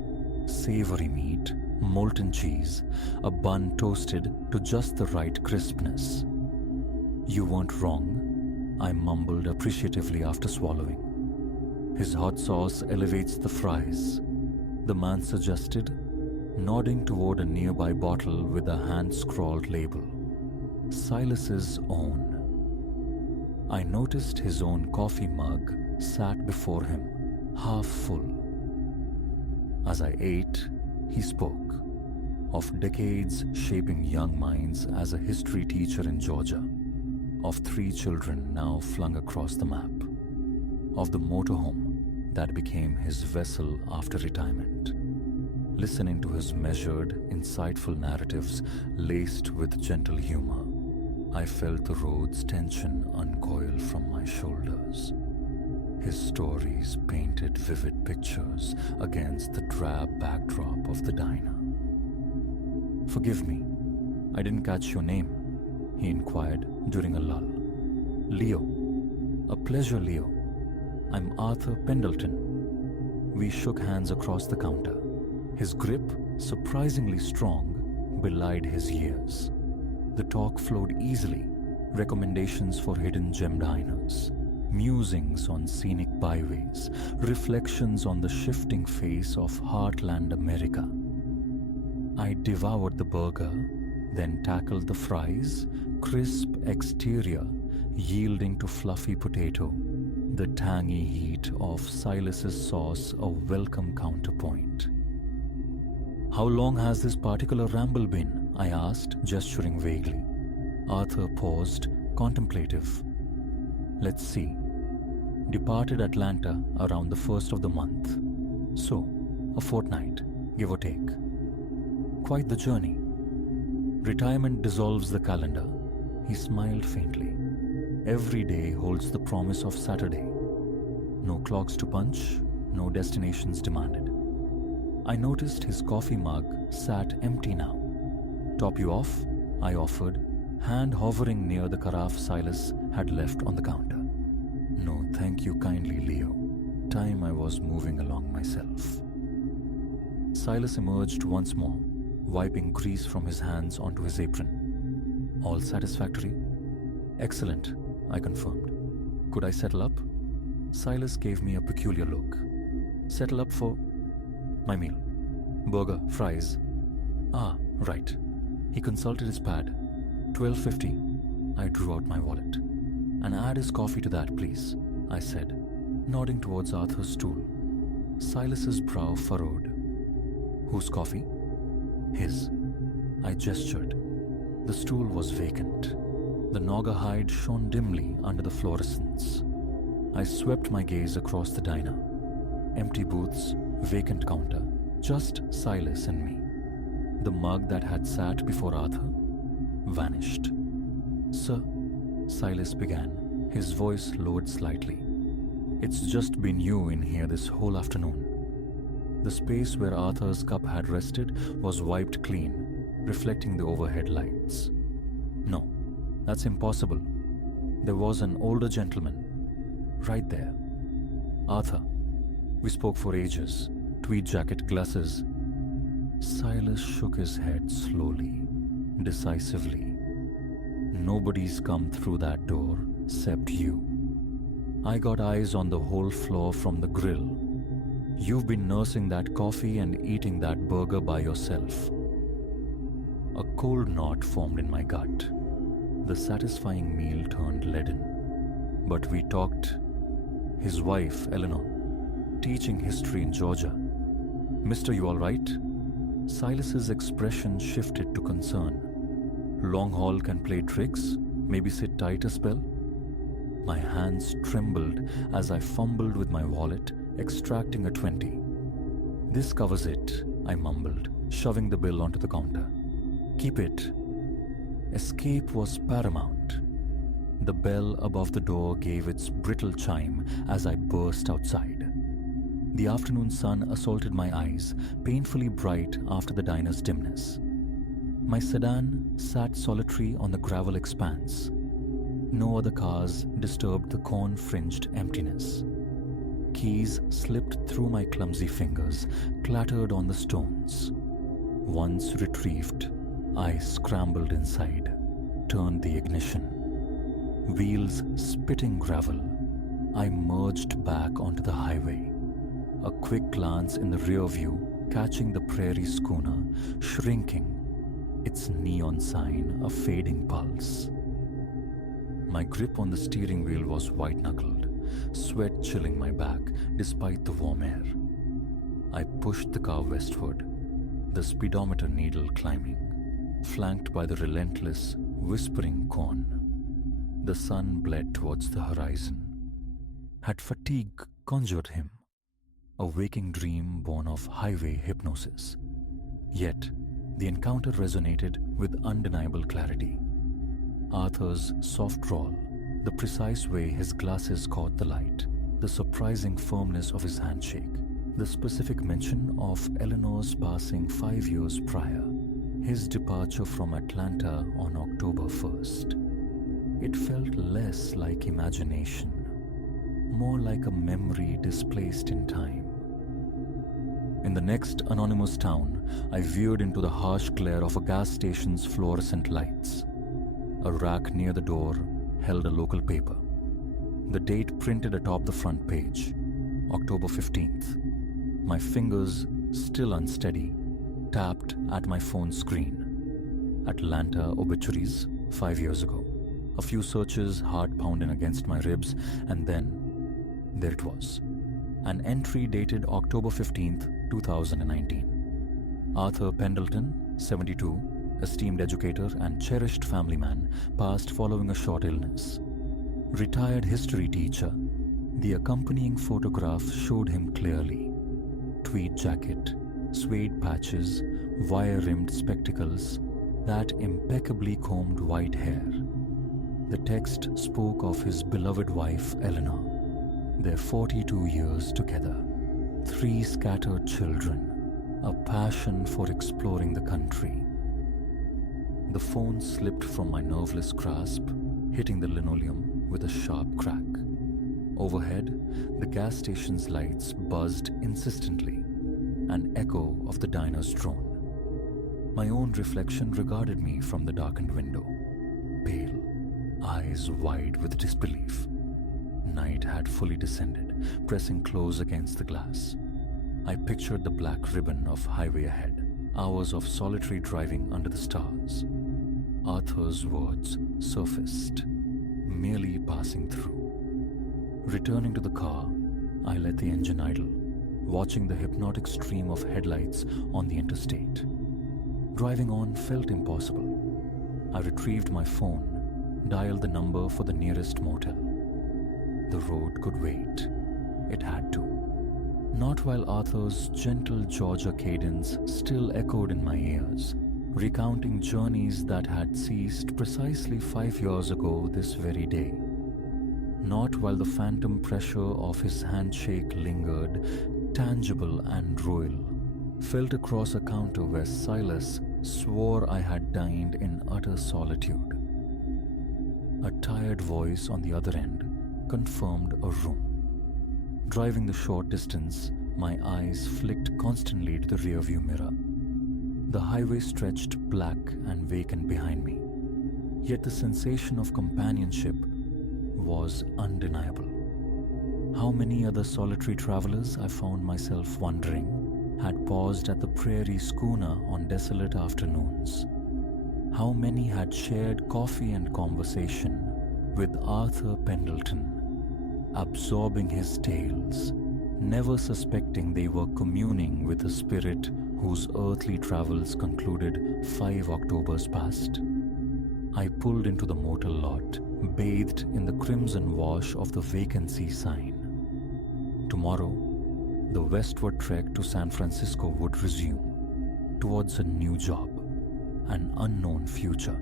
Savory meat, molten cheese, a bun toasted to just the right crispness. "You weren't wrong," I mumbled appreciatively after swallowing. "His hot sauce elevates the fries," the man suggested, nodding toward a nearby bottle with a hand-scrawled label. Silas's own. I noticed his own coffee mug sat before him, half full. As I ate, he spoke. of decades shaping young minds as a history teacher in Georgia, of 3 children now flung across the map, of the motorhome that became his vessel after retirement. Listening to his measured, insightful narratives laced with gentle humor, I felt the road's tension uncoil from my shoulders. His stories painted vivid pictures against the drab backdrop of the diner. "Forgive me, I didn't catch your name," he inquired during a lull. "Leo. A pleasure, Leo. I'm Arthur Pendleton." We shook hands across the counter. His grip, surprisingly strong, belied his years. The talk flowed easily, recommendations for hidden gem diners, musings on scenic byways, reflections on the shifting face of heartland America. I devoured the burger, then tackled the fries, crisp exterior yielding to fluffy potato, the tangy heat of Silas's sauce a welcome counterpoint. "How long has this particular ramble been?" I asked, gesturing vaguely. Arthur paused, contemplative. "Let's see. Departed Atlanta around the 1st of the month. So, a fortnight, give or take. Quite the journey. Retirement dissolves the calendar." He smiled faintly. "Every day holds the promise of Saturday. No clocks to punch, no destinations demanded." I noticed his coffee mug sat empty now. "Top you off?" I offered, hand hovering near the carafe Silas had left on the counter. "No, thank you kindly, Leo. Time I was moving along myself." Silas emerged once more, wiping grease from his hands onto his apron. "All satisfactory?" "Excellent," I confirmed. "Could I settle up?" Silas gave me a peculiar look. "Settle up for?" "My meal. Burger, fries." "Ah, right." He consulted his pad. $12.50. I drew out my wallet. "And add his coffee to that, please," I said, nodding towards Arthur's stool. Silas's brow furrowed. "Whose coffee?" "His." I gestured. The stool was vacant. The Naga hide shone dimly under the fluorescence. I swept my gaze across the diner. Empty booths, vacant counter, just Silas and me. The mug that had sat before Arthur vanished. "Sir," Silas began, his voice lowered slightly. "It's just been you in here this whole afternoon." The space where Arthur's cup had rested was wiped clean, reflecting the overhead lights. "No, that's impossible. There was an older gentleman. Right there. Arthur. We spoke for ages. Tweed jacket, glasses." Silas shook his head slowly, decisively. "Nobody's come through that door except you. I got eyes on the whole floor from the grill. You've been nursing that coffee and eating that burger by yourself." A cold knot formed in my gut. The satisfying meal turned leaden. "But we talked." His wife, Eleanor, teaching history in Georgia. "Mister, you all right?" Silas's expression shifted to concern. "Long haul can play tricks? Maybe sit tight a spell?" My hands trembled as I fumbled with my wallet, extracting a 20. "This covers it," I mumbled, shoving the bill onto the counter. "Keep it." Escape was paramount. The bell above the door gave its brittle chime as I burst outside. The afternoon sun assaulted my eyes, painfully bright after the diner's dimness. My sedan sat solitary on the gravel expanse. No other cars disturbed the corn-fringed emptiness. Keys slipped through my clumsy fingers, clattered on the stones. Once retrieved, I scrambled inside, turned the ignition. Wheels spitting gravel, I merged back onto the highway. A quick glance in the rear view, catching the prairie schooner, shrinking, its neon sign a fading pulse. My grip on the steering wheel was white-knuckled, sweat chilling my back despite the warm air. I pushed the car westward. the speedometer needle climbing, flanked by the relentless, whispering cone. The sun bled towards the horizon. Had fatigue conjured him? A waking dream born of highway hypnosis. Yet, the encounter resonated with undeniable clarity. Arthur's soft drawl, the precise way his glasses caught the light, the surprising firmness of his handshake, the specific mention of Eleanor's passing 5 years prior, his departure from Atlanta on October 1st. It felt less like imagination, more like a memory displaced in time. In the next anonymous town, I veered into the harsh glare of a gas station's fluorescent lights. A rack near the door held a local paper. The date printed atop the front page, October 15th. My fingers, still unsteady, tapped at my phone screen. Atlanta obituaries 5 years ago. A few searches, heart pounding against my ribs, and then there it was. An entry dated October 15th, 2019. Arthur Pendleton, 72, esteemed educator and cherished family man, passed following a short illness. Retired history teacher, the accompanying photograph showed him clearly. Tweed jacket, suede patches, wire-rimmed spectacles, that impeccably combed white hair. The text spoke of his beloved wife, Eleanor, their 42 years together, 3 scattered children, a passion for exploring the country. The phone slipped from my nerveless grasp, hitting the linoleum with a sharp crack. Overhead, the gas station's lights buzzed insistently, an echo of the diner's drone. My own reflection regarded me from the darkened window, pale, eyes wide with disbelief. Night had fully descended, pressing close against the glass. I pictured the black ribbon of highway ahead, hours of solitary driving under the stars. Arthur's words surfaced, merely passing through. Returning to the car, I let the engine idle, watching the hypnotic stream of headlights on the interstate. Driving on felt impossible. I retrieved my phone, dialed the number for the nearest motel. The road could wait. It had to. Not while Arthur's gentle Georgia cadence still echoed in my ears, recounting journeys that had ceased precisely 5 years ago this very day. Not while the phantom pressure of his handshake lingered, tangible and royal, felt across a counter where Silas swore I had dined in utter solitude. A tired voice on the other end confirmed a room. Driving the short distance, my eyes flicked constantly to the rearview mirror. The highway stretched black and vacant behind me, yet the sensation of companionship was undeniable. How many other solitary travelers, I found myself wondering, had paused at the prairie schooner on desolate afternoons? How many had shared coffee and conversation with Arthur Pendleton, absorbing his tales, never suspecting they were communing with a spirit whose earthly travels concluded 5 Octobers past? I pulled into the motel lot, bathed in the crimson wash of the vacancy sign. Tomorrow, the westward trek to San Francisco would resume, towards a new job, an unknown future.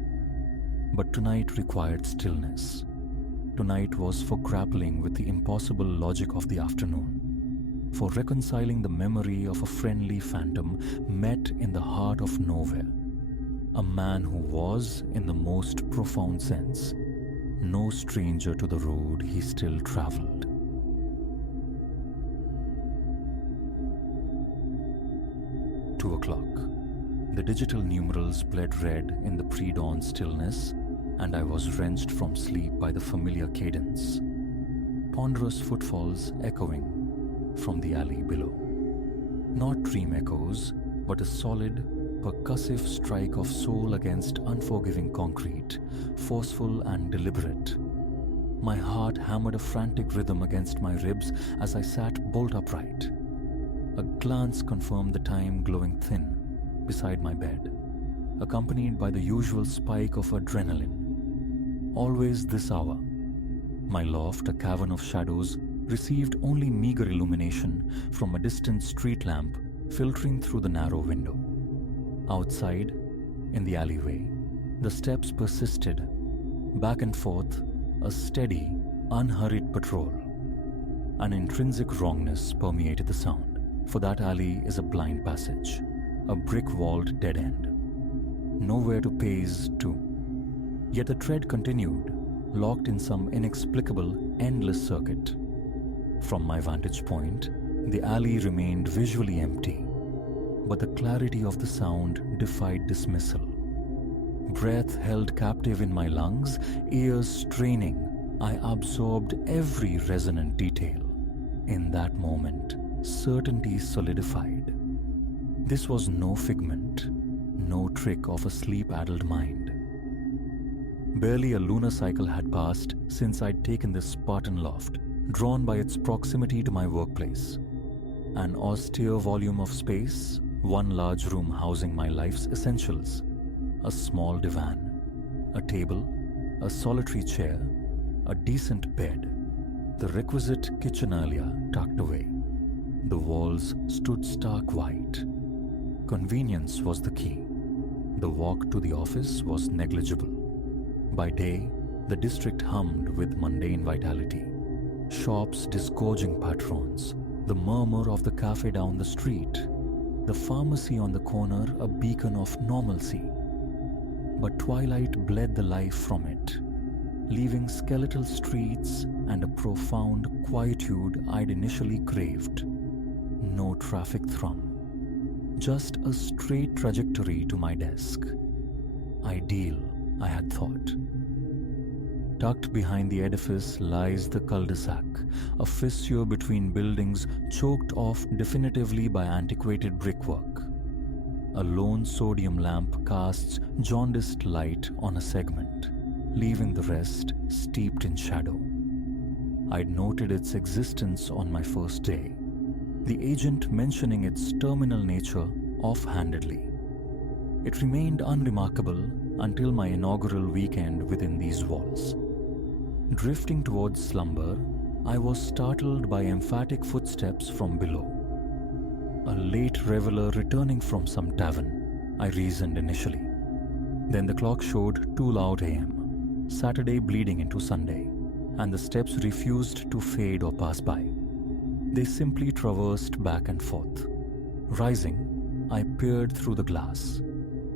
But tonight required stillness. Tonight was for grappling with the impossible logic of the afternoon, for reconciling the memory of a friendly phantom met in the heart of nowhere. A man who was, in the most profound sense, no stranger to the road he still traveled. 2 o'clock. The digital numerals bled red in the pre-dawn stillness, and I was wrenched from sleep by the familiar cadence. Ponderous footfalls echoing from the alley below. Not dream echoes, but a solid, percussive strike of soul against unforgiving concrete, forceful and deliberate. My heart hammered a frantic rhythm against my ribs as I sat bolt upright. A glance confirmed the time glowing thin, beside my bed, accompanied by the usual spike of adrenaline. Always this hour. My loft, a cavern of shadows, received only meager illumination from a distant street lamp filtering through the narrow window. Outside, in the alleyway, the steps persisted, back and forth, a steady, unhurried patrol. An intrinsic wrongness permeated the sound, for that alley is a blind passage, a brick-walled dead end. Nowhere to pace to. Yet the tread continued, locked in some inexplicable, endless circuit. From my vantage point, the alley remained visually empty, but the clarity of the sound defied dismissal. Breath held captive in my lungs, ears straining, I absorbed every resonant detail. In that moment, certainty solidified. This was no figment, no trick of a sleep-addled mind. Barely a lunar cycle had passed since I'd taken this Spartan loft, drawn by its proximity to my workplace. An austere volume of space, one large room housing my life's essentials, a small divan, a table, a solitary chair, a decent bed, the requisite kitchenalia tucked away. The walls stood stark white. Convenience was the key. The walk to the office was negligible. By day, the district hummed with mundane vitality. Shops disgorging patrons, the murmur of the cafe down the street, the pharmacy on the corner a beacon of normalcy. But twilight bled the life from it, leaving skeletal streets and a profound quietude I'd initially craved. No traffic thrum, just a straight trajectory to my desk. Ideal, I had thought. Tucked behind the edifice lies the cul-de-sac, a fissure between buildings choked off definitively by antiquated brickwork. A lone sodium lamp casts jaundiced light on a segment, leaving the rest steeped in shadow. I'd noted its existence on my first day, the agent mentioning its terminal nature offhandedly. It remained unremarkable until my inaugural weekend within these walls. Drifting towards slumber, I was startled by emphatic footsteps from below. A late reveler returning from some tavern, I reasoned initially. Then the clock showed 2 loud a.m., Saturday bleeding into Sunday, and the steps refused to fade or pass by. They simply traversed back and forth. Rising, I peered through the glass.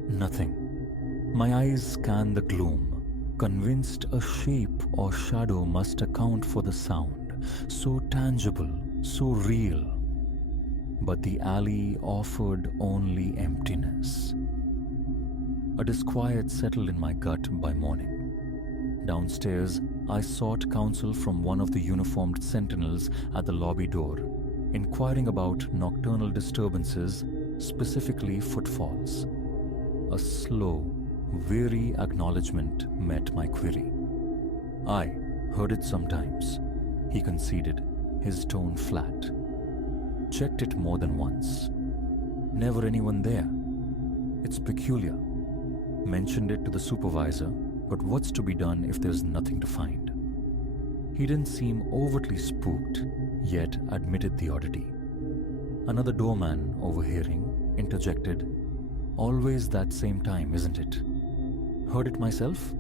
Nothing. My eyes scanned the gloom, convinced a shape or shadow must account for the sound, so tangible, so real. But the alley offered only emptiness. A disquiet settled in my gut by morning. Downstairs, I sought counsel from one of the uniformed sentinels at the lobby door, inquiring about nocturnal disturbances, specifically footfalls. A slow, weary acknowledgement met my query. I heard it sometimes, he conceded, his tone flat. Checked it more than once. Never anyone there. It's peculiar. Mentioned it to the supervisor, but what's to be done if there's nothing to find? He didn't seem overtly spooked, yet admitted the oddity. Another doorman, overhearing, interjected, "Always that same time, isn't it?" Heard it myself?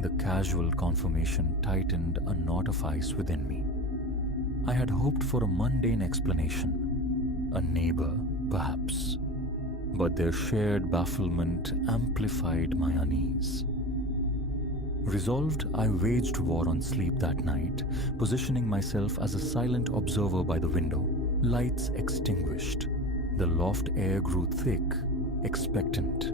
The casual confirmation tightened a knot of ice within me. I had hoped for a mundane explanation, a neighbor, perhaps, but their shared bafflement amplified my unease. Resolved, I waged war on sleep that night, positioning myself as a silent observer by the window, lights extinguished. The loft air grew thick, expectant.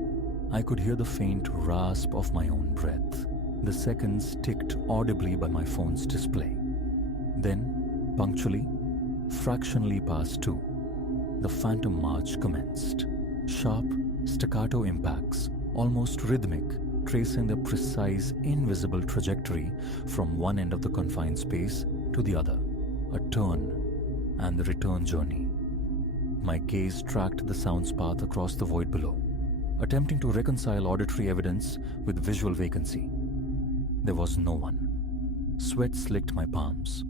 I could hear the faint rasp of my own breath. The seconds ticked audibly by my phone's display. Then, punctually, fractionally past 2, the phantom march commenced. Sharp, staccato impacts, almost rhythmic, tracing the precise, invisible trajectory from one end of the confined space to the other, a turn and the return journey. My gaze tracked the sound's path across the void below, attempting to reconcile auditory evidence with visual vacancy. There was no one. Sweat slicked my palms.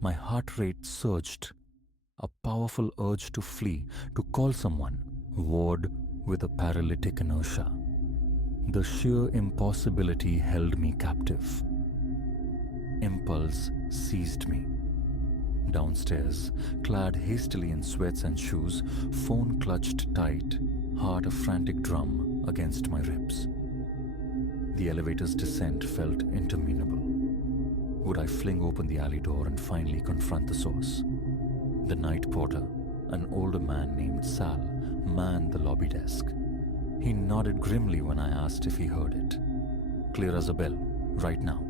My heart rate surged. A powerful urge to flee, to call someone, warred with a paralytic inertia. The sheer impossibility held me captive. Impulse seized me. Downstairs, clad hastily in sweats and shoes, phone clutched tight, heart a frantic drum against my ribs. The elevator's descent felt interminable. Would I fling open the alley door and finally confront the source? The night porter, an older man named Sal, manned the lobby desk. He nodded grimly when I asked if he heard it. "Clear as a bell, right now,"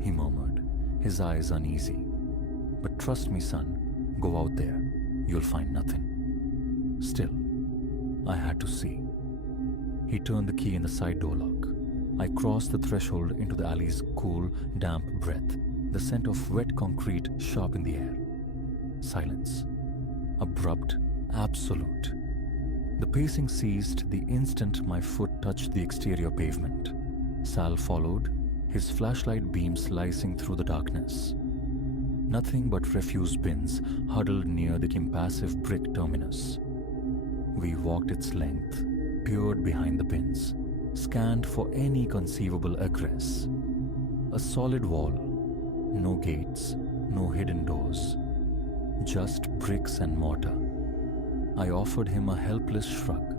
he murmured, his eyes uneasy. "But trust me, son, go out there. You'll find nothing." Still, I had to see. He turned the key in the side door lock. I crossed the threshold into the alley's cool, damp breath, the scent of wet concrete sharp in the air. Silence. Abrupt, absolute. The pacing ceased the instant my foot touched the exterior pavement. Sal followed, his flashlight beam slicing through the darkness. Nothing but refuse bins huddled near the impassive brick terminus. We walked its length, peered behind the bins, scanned for any conceivable egress. A solid wall, no gates, no hidden doors, just bricks and mortar. I offered him a helpless shrug.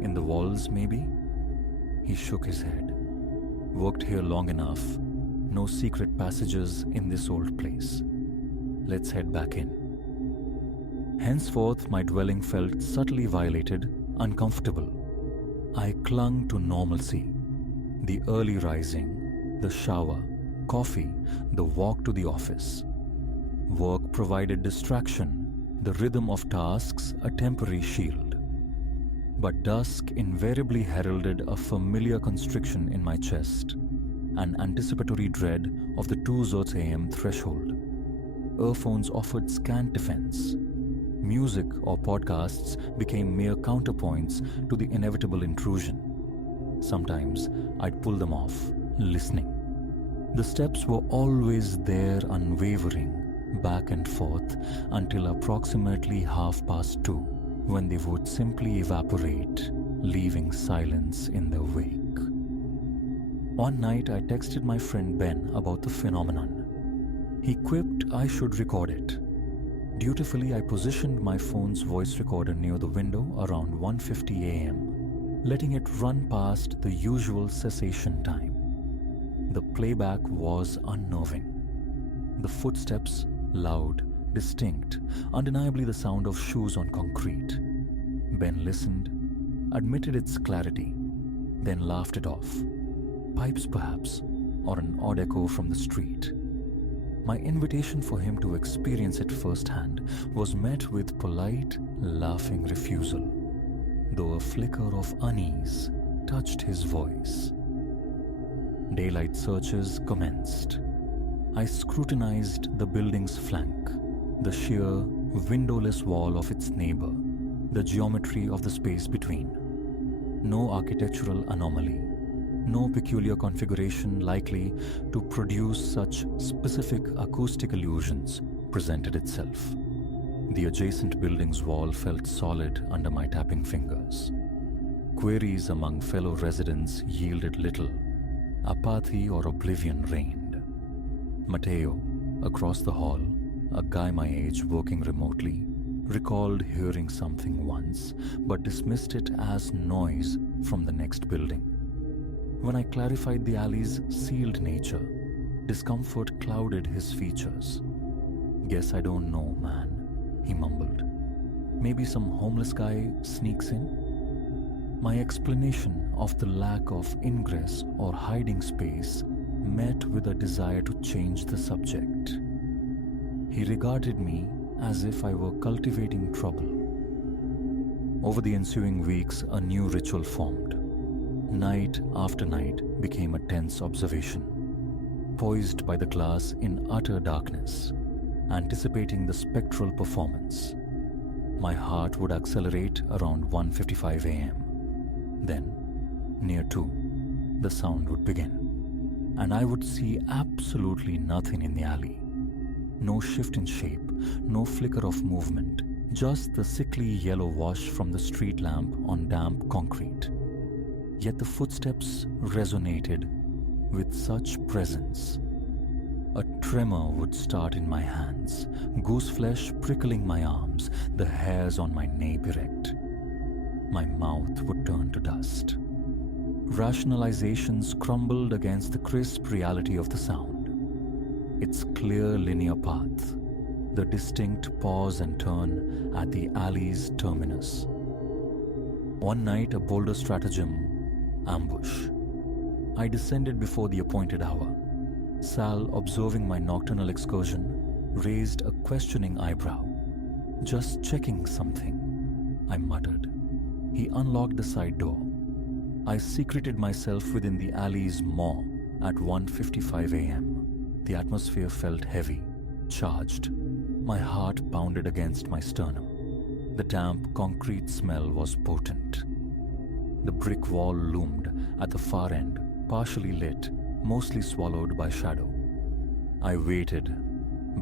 "In the walls, maybe?" He shook his head. "Worked here long enough. No secret passages in this old place. Let's head back in." Henceforth, my dwelling felt subtly violated, uncomfortable. I clung to normalcy. The early rising, the shower, coffee, the walk to the office. Work provided distraction, the rhythm of tasks a temporary shield. But dusk invariably heralded a familiar constriction in my chest, an anticipatory dread of the 2:00 a.m. threshold. Earphones offered scant defense. Music or podcasts became mere counterpoints to the inevitable intrusion. Sometimes I'd pull them off, listening. The steps were always there, unwavering, back and forth, until approximately 2:30, when they would simply evaporate, leaving silence in their wake. One night I texted my friend Ben about the phenomenon. He quipped I should record it. Dutifully, I positioned my phone's voice recorder near the window around 1:50 a.m., letting it run past the usual cessation time. The playback was unnerving. The footsteps, loud, distinct, undeniably the sound of shoes on concrete. Ben listened, admitted its clarity, then laughed it off. Pipes, perhaps, or an odd echo from the street. My invitation for him to experience it firsthand was met with polite, laughing refusal, though a flicker of unease touched his voice. Daylight searches commenced. I scrutinized the building's flank, the sheer, windowless wall of its neighbor, the geometry of the space between. No architectural anomaly, no peculiar configuration likely to produce such specific acoustic illusions presented itself. The adjacent building's wall felt solid under my tapping fingers. Queries among fellow residents yielded little. Apathy or oblivion reigned. Mateo, across the hall, a guy my age working remotely, recalled hearing something once, but dismissed it as noise from the next building. When I clarified the alley's sealed nature, discomfort clouded his features. "Guess I don't know, man," he mumbled. "Maybe some homeless guy sneaks in?" My explanation of the lack of ingress or hiding space met with a desire to change the subject. He regarded me as if I were cultivating trouble. Over the ensuing weeks, a new ritual formed. Night after night became a tense observation, poised by the glass in utter darkness, anticipating the spectral performance. My heart would accelerate around 1:55 a.m. Then, near 2, the sound would begin, and I would see absolutely nothing in the alley. No shift in shape, no flicker of movement, just the sickly yellow wash from the street lamp on damp concrete. Yet the footsteps resonated with such presence. A tremor would start in my hands, goose flesh prickling my arms, the hairs on my nape erect. My mouth would turn to dust. Rationalizations crumbled against the crisp reality of the sound. Its clear linear path, the distinct pause and turn at the alley's terminus. One night, a bolder stratagem, ambush. I descended before the appointed hour. Sal, observing my nocturnal excursion, raised a questioning eyebrow. "Just checking something," I muttered. He unlocked the side door. I secreted myself within the alley's maw at 1:55 a.m. The atmosphere felt heavy, charged. My heart pounded against my sternum. The damp concrete smell was potent. The brick wall loomed at the far end, partially lit, mostly swallowed by shadow. I waited,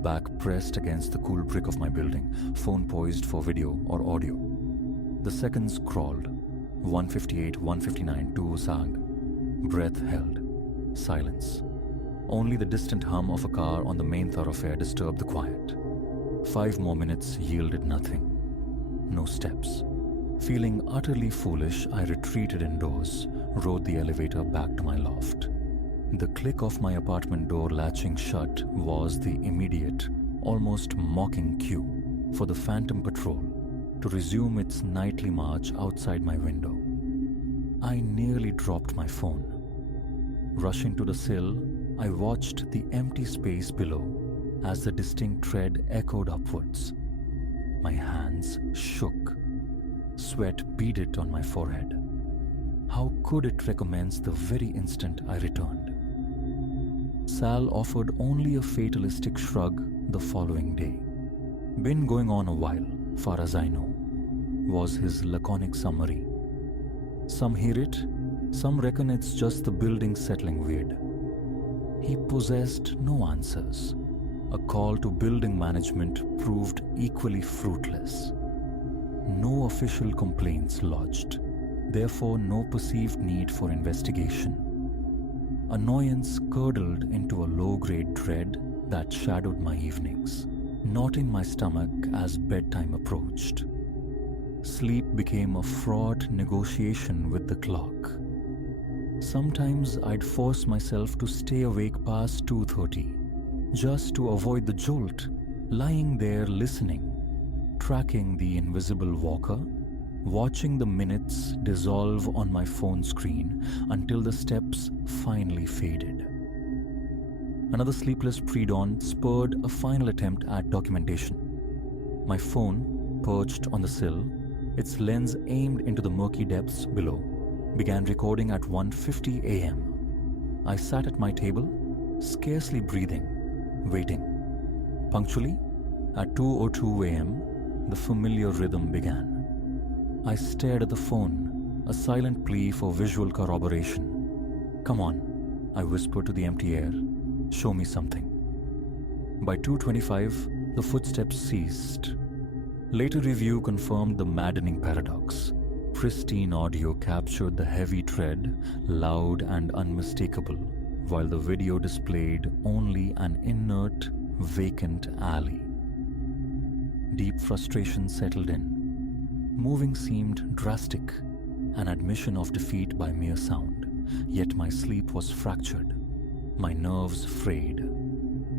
back pressed against the cool brick of my building, phone poised for video or audio. The seconds crawled. 1:58, 1:59, 2 zag. Breath held. Silence. Only the distant hum of a car on the main thoroughfare disturbed the quiet. 5 more minutes yielded nothing. No steps. Feeling utterly foolish, I retreated indoors, rode the elevator back to my loft. The click of my apartment door latching shut was the immediate, almost mocking cue for the Phantom Patrol to resume its nightly march outside my window. I nearly dropped my phone. Rushing to the sill, I watched the empty space below as the distinct tread echoed upwards. My hands shook. Sweat beaded on my forehead. How could it recommence the very instant I returned? Sal offered only a fatalistic shrug the following day. "Been going on a while, far as I know," was his laconic summary. Some hear it, some reckon it's just the building settling weird. He possessed no answers. A call to building management proved equally fruitless. No official complaints lodged, therefore no perceived need for investigation. Annoyance curdled into a low-grade dread that shadowed my evenings, knotting my stomach as bedtime approached. Sleep became a fraught negotiation with the clock. Sometimes I'd force myself to stay awake past 2:30, just to avoid the jolt, lying there listening, tracking the invisible walker, watching the minutes dissolve on my phone screen until the steps finally faded. Another sleepless pre-dawn spurred a final attempt at documentation. My phone, perched on the sill, its lens aimed into the murky depths below, began recording at 1:50 a.m. I sat at my table, scarcely breathing, waiting. Punctually, at 2:02 a.m., the familiar rhythm began. I stared at the phone, a silent plea for visual corroboration. "Come on," I whispered to the empty air. "Show me something." By 2:25, the footsteps ceased. Later review confirmed the maddening paradox. Pristine audio captured the heavy tread, loud and unmistakable, while the video displayed only an inert, vacant alley. Deep frustration settled in. Moving seemed drastic, an admission of defeat by mere sound, yet my sleep was fractured, my nerves frayed.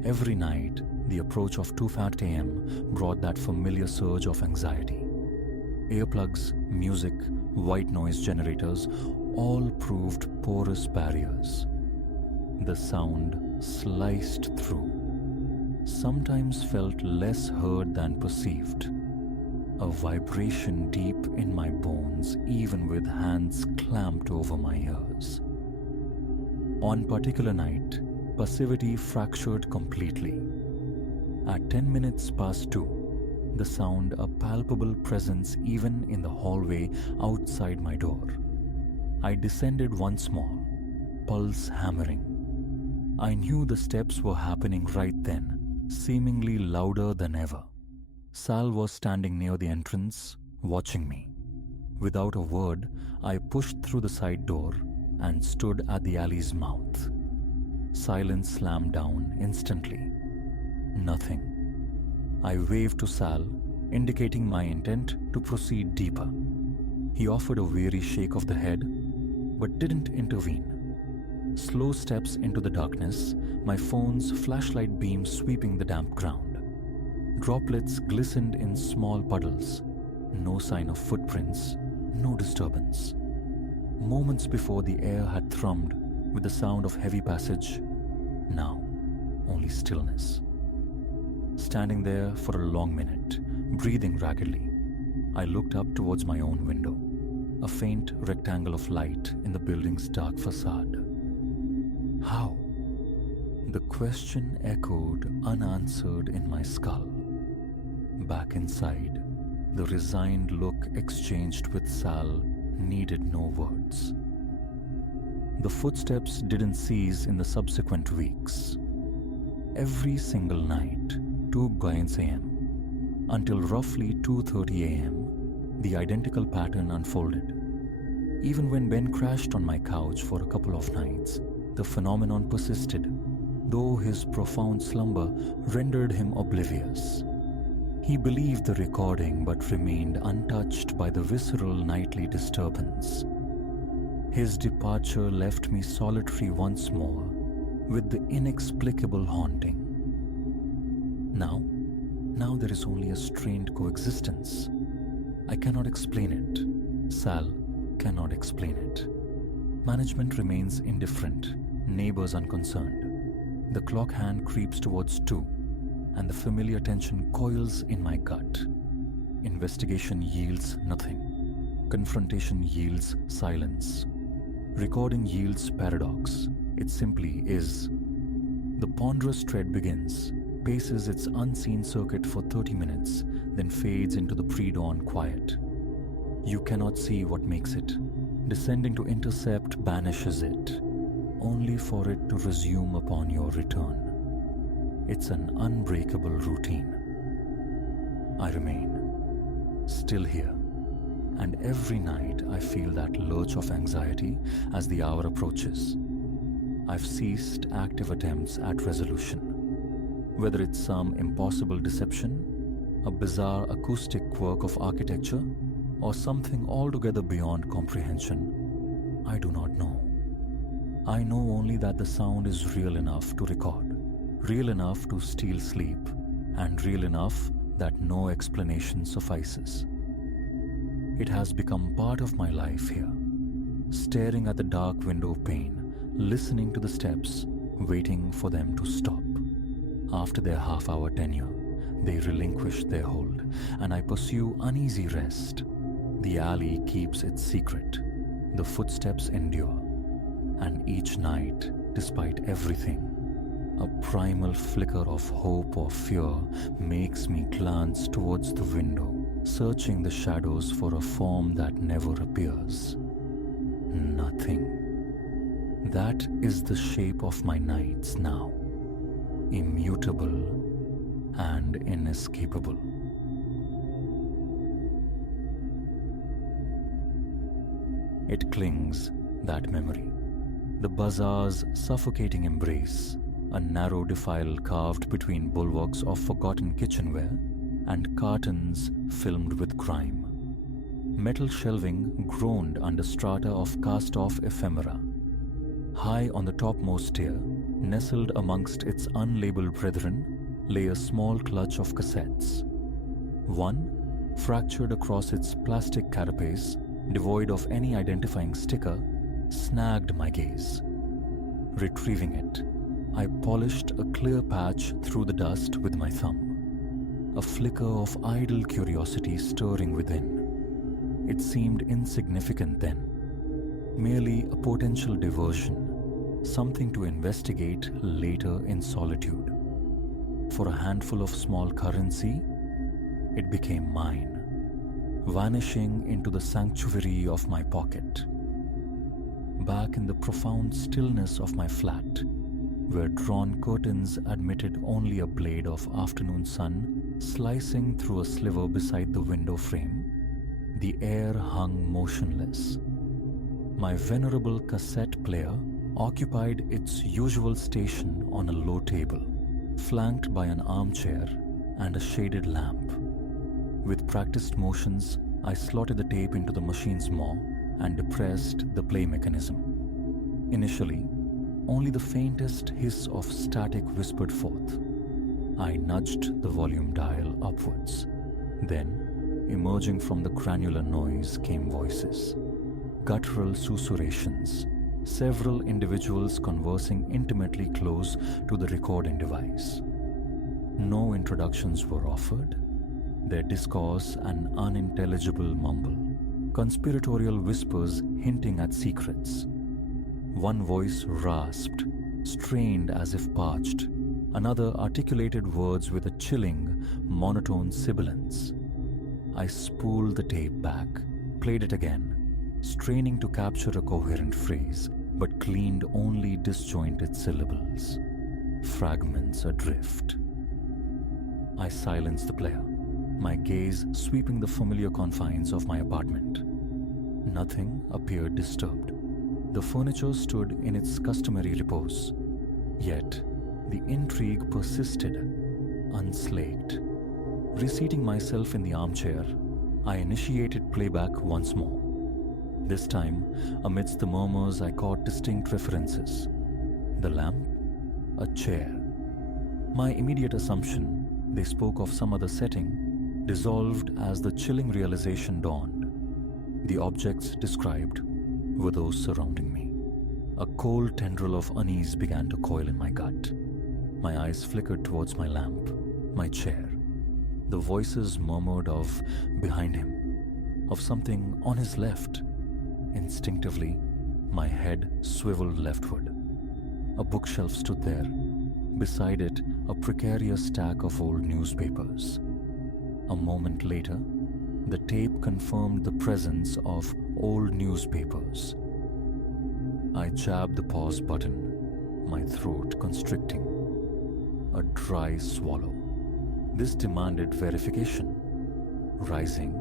Every night, the approach of 2:00 a.m. brought that familiar surge of anxiety. Earplugs, music, white noise generators all proved porous barriers. The sound sliced through, sometimes felt less heard than perceived. A vibration deep in my bones, even with hands clamped over my ears. On particular night, passivity fractured completely. At 10 minutes past 2, the sound a palpable presence even in the hallway outside my door. I descended once more, pulse hammering. I knew the steps were happening right then, seemingly louder than ever. Sal was standing near the entrance, watching me. Without a word, I pushed through the side door and stood at the alley's mouth. Silence slammed down instantly. Nothing. I waved to Sal, indicating my intent to proceed deeper. He offered a weary shake of the head, but didn't intervene. Slow steps into the darkness, my phone's flashlight beam sweeping the damp ground. Droplets glistened in small puddles. No sign of footprints, no disturbance. Moments before, the air had thrummed with the sound of heavy passage. Now, only stillness. Standing there for a long minute, breathing raggedly, I looked up towards my own window, a faint rectangle of light in the building's dark facade. How? The question echoed unanswered in my skull. Back inside, the resigned look exchanged with Sal needed no words. The footsteps didn't cease in the subsequent weeks. Every single night, 2 a.m. until roughly 2:30 a.m., the identical pattern unfolded. Even when Ben crashed on my couch for a couple of nights, the phenomenon persisted, though his profound slumber rendered him oblivious. He believed the recording but remained untouched by the visceral nightly disturbance. His departure left me solitary once more with the inexplicable haunting. Now there is only a strained coexistence. I cannot explain it. Sal cannot explain it. Management remains indifferent, neighbors unconcerned. The clock hand creeps towards 2, and the familiar tension coils in my gut. Investigation yields nothing. Confrontation yields silence. Recording yields paradox. It simply is. The ponderous tread begins, paces its unseen circuit for 30 minutes, then fades into the pre-dawn quiet. You cannot see what makes it. Descending to intercept banishes it, only for it to resume upon your return. It's an unbreakable routine. I remain, still here, and every night I feel that lurch of anxiety as the hour approaches. I've ceased active attempts at resolution. Whether it's some impossible deception, a bizarre acoustic quirk of architecture, or something altogether beyond comprehension, I do not know. I know only that the sound is real enough to record, real enough to steal sleep, and real enough that no explanation suffices. It has become part of my life here, staring at the dark window pane, listening to the steps, waiting for them to stop. After their half-hour tenure, they relinquish their hold, and I pursue uneasy rest. The alley keeps its secret. The footsteps endure. And each night, despite everything, a primal flicker of hope or fear makes me glance towards the window, searching the shadows for a form that never appears. Nothing. That is the shape of my nights now, immutable and inescapable. It clings, that memory. The bazaar's suffocating embrace, a narrow defile carved between bulwarks of forgotten kitchenware and cartons filmed with crime. Metal shelving groaned under strata of cast-off ephemera. High on the topmost tier, nestled amongst its unlabeled brethren, lay a small clutch of cassettes. One, fractured across its plastic carapace, devoid of any identifying sticker, snagged my gaze. Retrieving it, I polished a clear patch through the dust with my thumb, a flicker of idle curiosity stirring within. It seemed insignificant then, merely a potential diversion, something to investigate later in solitude. For a handful of small currency, It became mine, vanishing into the sanctuary of my pocket. Back in the profound stillness of my flat, where drawn curtains admitted only a blade of afternoon sun slicing through a sliver beside the window frame, the air hung motionless. My venerable cassette player occupied its usual station on a low table, flanked by an armchair and a shaded lamp. With practiced motions, I slotted the tape into the machine's maw and depressed the play mechanism. Initially, only the faintest hiss of static whispered forth. I nudged the volume dial upwards. Then, emerging from the granular noise came voices, guttural susurrations, several individuals conversing intimately close to the recording device. No introductions were offered, their discourse an unintelligible mumble, conspiratorial whispers hinting at secrets. One voice rasped, strained as if parched. Another articulated words with a chilling, monotone sibilance. I spooled the tape back, played it again, straining to capture a coherent phrase, but gleaned only disjointed syllables, fragments adrift. I silenced the player, my gaze sweeping the familiar confines of my apartment. Nothing appeared disturbed. The furniture stood in its customary repose, yet the intrigue persisted, unslaked. Reseating myself in the armchair, I initiated playback once more. This time, amidst the murmurs, I caught distinct references. The lamp, a chair. My immediate assumption, they spoke of some other setting, dissolved as the chilling realization dawned. The objects described were those surrounding me. A cold tendril of unease began to coil in my gut. My eyes flickered towards my lamp, my chair. The voices murmured of behind him, of something on his left. Instinctively, my head swiveled leftward. A bookshelf stood there. Beside it, a precarious stack of old newspapers. A moment later, the tape confirmed the presence of old newspapers. I jabbed the pause button, my throat constricting. A dry swallow. This demanded verification. Rising,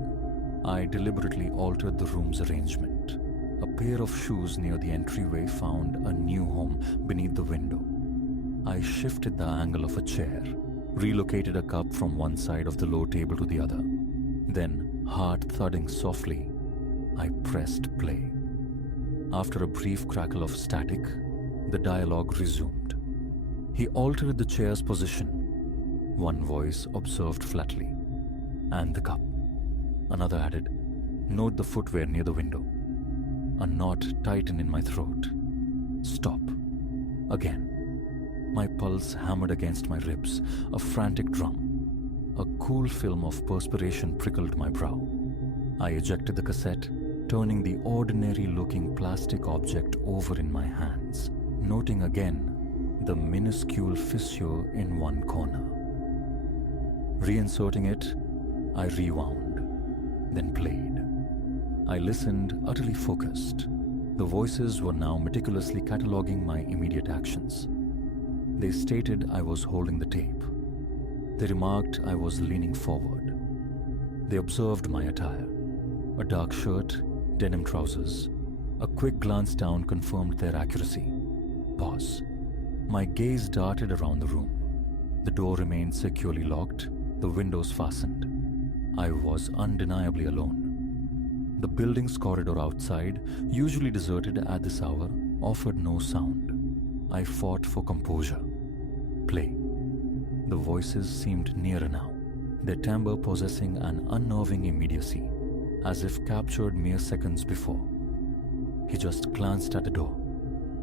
I deliberately altered the room's arrangement. A pair of shoes near the entryway found a new home beneath the window. I shifted the angle of a chair, relocated a cup from one side of the low table to the other. Then, heart thudding softly, I pressed play. After a brief crackle of static, the dialogue resumed. He altered the chair's position. One voice observed flatly. And the cup. Another added, note the footwear near the window. A knot tightened in my throat. Stop. Again. My pulse hammered against my ribs, a frantic drum. A cool film of perspiration prickled my brow. I ejected the cassette, turning the ordinary-looking plastic object over in my hands, noting again the minuscule fissure in one corner. Reinserting it, I rewound, then played. I listened, utterly focused. The voices were now meticulously cataloging my immediate actions. They stated I was holding the tape. They remarked I was leaning forward. They observed my attire. A dark shirt, denim trousers. A quick glance down confirmed their accuracy. Pause. My gaze darted around the room. The door remained securely locked, the windows fastened. I was undeniably alone. The building's corridor outside, usually deserted at this hour, offered no sound. I fought for composure. Play. The voices seemed nearer now, their timbre possessing an unnerving immediacy, as if captured mere seconds before. He just glanced at the door.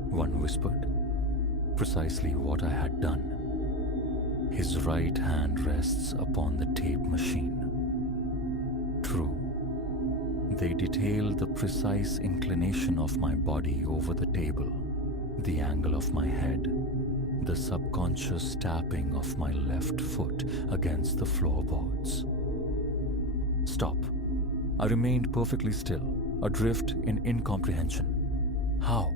One whispered, precisely what I had done. His right hand rests upon the tape machine. True. They detailed the precise inclination of my body over the table, the angle of my head, the subconscious tapping of my left foot against the floorboards. Stop. I remained perfectly still, adrift in incomprehension. How?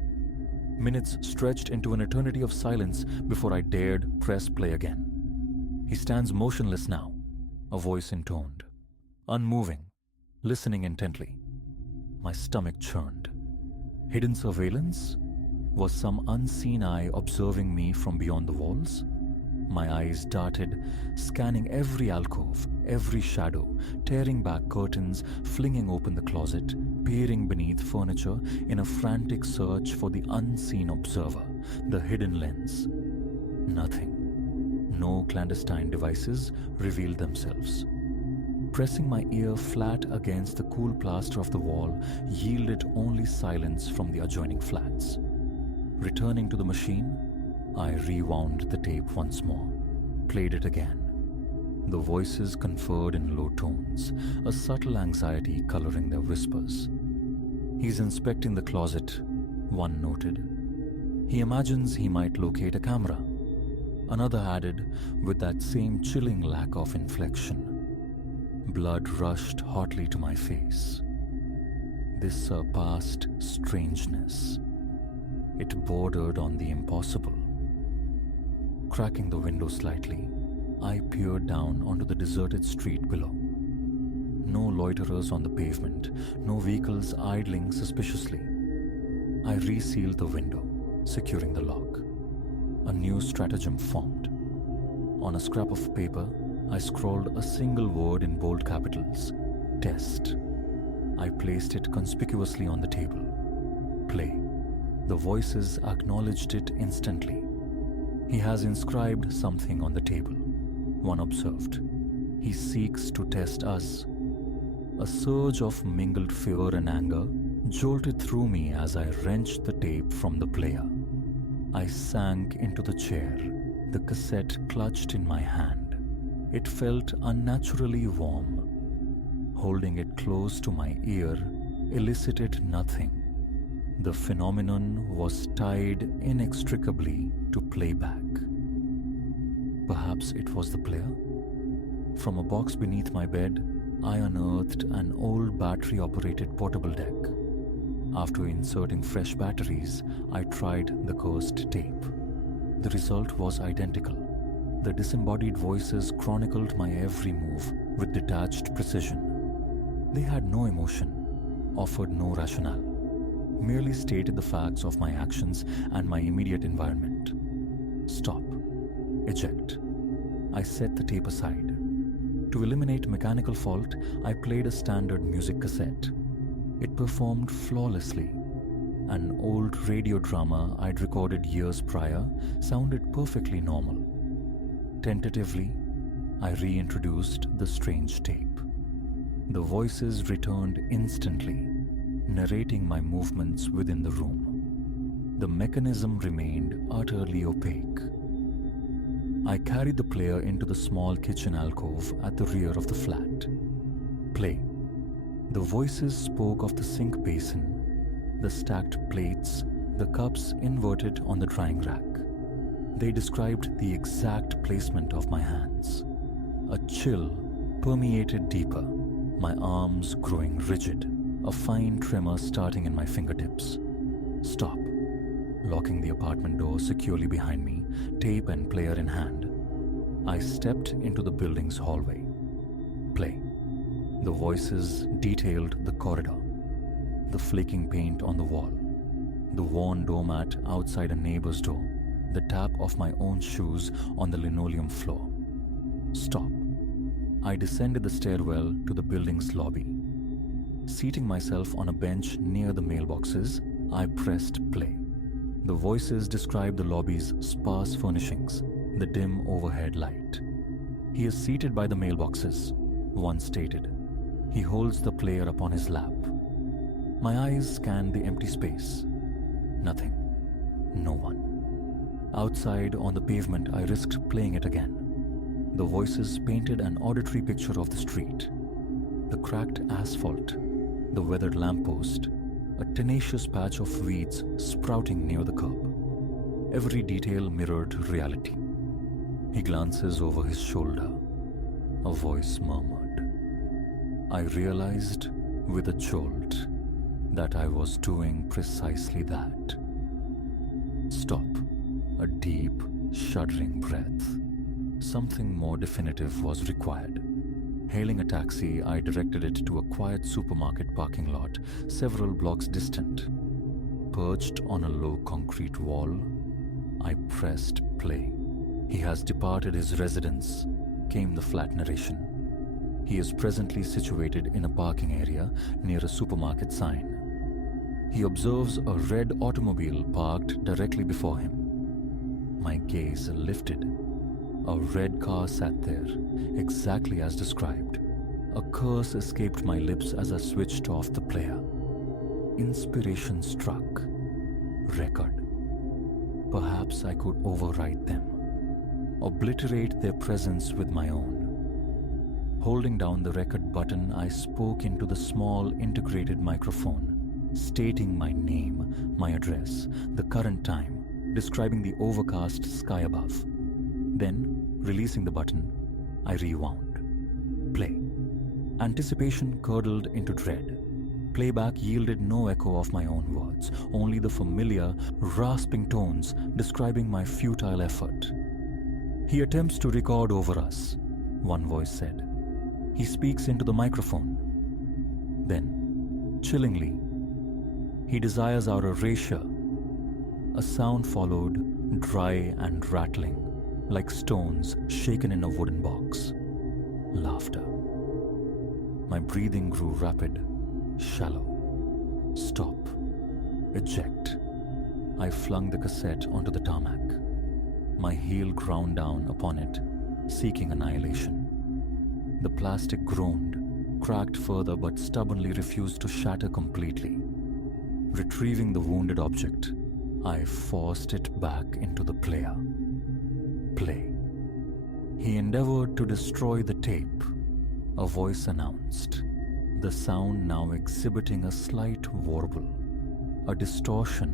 Minutes stretched into an eternity of silence before I dared press play again. He stands motionless now, a voice intoned, unmoving, listening intently. My stomach churned. Hidden surveillance? Was some unseen eye observing me from beyond the walls? My eyes darted, scanning every alcove, every shadow, tearing back curtains, flinging open the closet, peering beneath furniture in a frantic search for the unseen observer, the hidden lens. Nothing. No clandestine devices revealed themselves. Pressing my ear flat against the cool plaster of the wall yielded only silence from the adjoining flats. Returning to the machine, I rewound the tape once more, played it again. The voices conferred in low tones, a subtle anxiety coloring their whispers. He's inspecting the closet, one noted. He imagines he might locate a camera. Another added, with that same chilling lack of inflection. Blood rushed hotly to my face. This surpassed strangeness. It bordered on the impossible. Cracking the window slightly, I peered down onto the deserted street below. No loiterers on the pavement, no vehicles idling suspiciously. I resealed the window, securing the lock. A new stratagem formed. On a scrap of paper, I scrawled a single word in bold capitals, test. I placed it conspicuously on the table. Play. The voices acknowledged it instantly. He has inscribed something on the table, one observed. He seeks to test us. A surge of mingled fear and anger jolted through me as I wrenched the tape from the player. I sank into the chair, the cassette clutched in my hand. It felt unnaturally warm. Holding it close to my ear elicited nothing. The phenomenon was tied inextricably to playback. Perhaps it was the player? From a box beneath my bed, I unearthed an old battery-operated portable deck. After inserting fresh batteries, I tried the cursed tape. The result was identical. The disembodied voices chronicled my every move with detached precision. They had no emotion, offered no rationale, merely stated the facts of my actions and my immediate environment. Stop. Eject. I set the tape aside. To eliminate mechanical fault, I played a standard music cassette. It performed flawlessly. An old radio drama I'd recorded years prior sounded perfectly normal. Tentatively, I reintroduced the strange tape. The voices returned instantly, narrating my movements within the room. The mechanism remained utterly opaque. I carried the player into the small kitchen alcove at the rear of the flat. Play. The voices spoke of the sink basin, the stacked plates, the cups inverted on the drying rack. They described the exact placement of my hands. A chill permeated deeper, my arms growing rigid, a fine tremor starting in my fingertips. Stop. Locking the apartment door securely behind me, tape and player in hand, I stepped into the building's hallway. Play. The voices detailed the corridor, the flaking paint on the wall, the worn doormat outside a neighbor's door, the tap of my own shoes on the linoleum floor. Stop. I descended the stairwell to the building's lobby. Seating myself on a bench near the mailboxes, I pressed play. The voices described the lobby's sparse furnishings, the dim overhead light. He is seated by the mailboxes, one stated. He holds the player upon his lap. My eyes scanned the empty space. Nothing. No one. Outside on the pavement, I risked playing it again. The voices painted an auditory picture of the street. The cracked asphalt, the weathered lamppost, a tenacious patch of weeds sprouting near the curb. Every detail mirrored reality. He glances over his shoulder. A voice murmured, I realized with a jolt that I was doing precisely that. Stop. A deep, shuddering breath. Something more definitive was required. Hailing a taxi, I directed it to a quiet supermarket parking lot several blocks distant. Perched on a low concrete wall, I pressed play. "He has departed his residence," came the flat narration. "He is presently situated in a parking area near a supermarket sign. He observes a red automobile parked directly before him." My gaze lifted. A red car sat there, exactly as described. A curse escaped my lips as I switched off the player. Inspiration struck. Record. Perhaps I could override them. Obliterate their presence with my own. Holding down the record button, I spoke into the small integrated microphone, stating my name, my address, the current time, describing the overcast sky above. Then, releasing the button, I rewound. Play. Anticipation curdled into dread. Playback yielded no echo of my own words, only the familiar, rasping tones describing my futile effort. "He attempts to record over us," one voice said. "He speaks into the microphone." Then, chillingly, "He desires our erasure." A sound followed, dry and rattling, like stones shaken in a wooden box. Laughter. My breathing grew rapid, shallow. Stop. Eject. I flung the cassette onto the tarmac. My heel ground down upon it, seeking annihilation. The plastic groaned, cracked further but stubbornly refused to shatter completely. Retrieving the wounded object, I forced it back into the player. Play. "He endeavored to destroy the tape," a voice announced, the sound now exhibiting a slight warble, a distortion,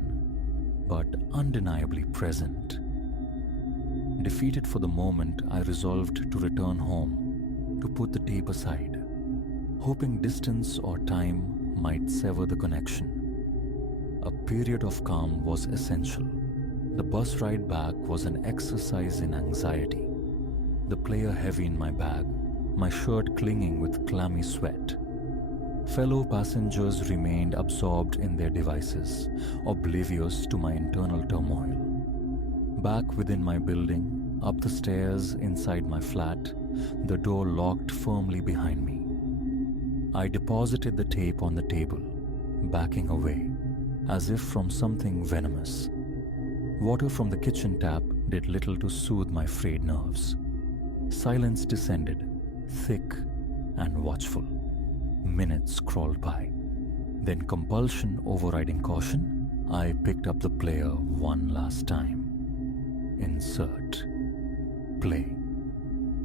but undeniably present. Defeated for the moment, I resolved to return home, to put the tape aside, hoping distance or time might sever the connection. A period of calm was essential. The bus ride back was an exercise in anxiety. The player heavy in my bag, my shirt clinging with clammy sweat. Fellow passengers remained absorbed in their devices, oblivious to my internal turmoil. Back within my building, up the stairs inside my flat, the door locked firmly behind me. I deposited the tape on the table, backing away, as if from something venomous. Water from the kitchen tap did little to soothe my frayed nerves. Silence descended, thick and watchful. Minutes crawled by. Then, compulsion overriding caution, I picked up the player one last time. Insert. Play.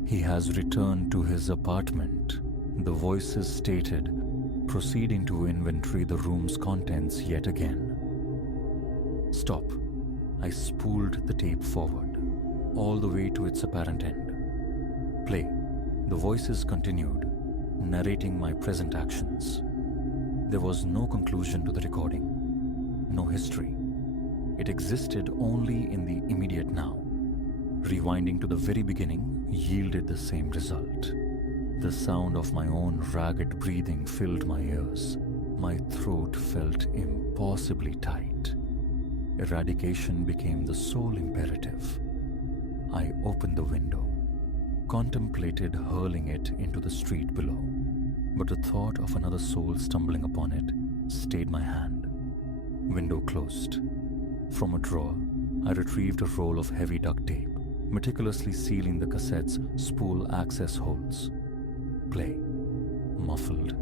"He has returned to his apartment," the voices stated, proceeding to inventory the room's contents yet again. Stop. I spooled the tape forward, all the way to its apparent end. Play. The voices continued, narrating my present actions. There was no conclusion to the recording, no history. It existed only in the immediate now. Rewinding to the very beginning yielded the same result. The sound of my own ragged breathing filled my ears. My throat felt impossibly tight. Eradication became the sole imperative. I opened the window, contemplated hurling it into the street below, but the thought of another soul stumbling upon it stayed my hand. Window closed. From a drawer, I retrieved a roll of heavy duct tape, meticulously sealing the cassette's spool access holes. Play. Muffled,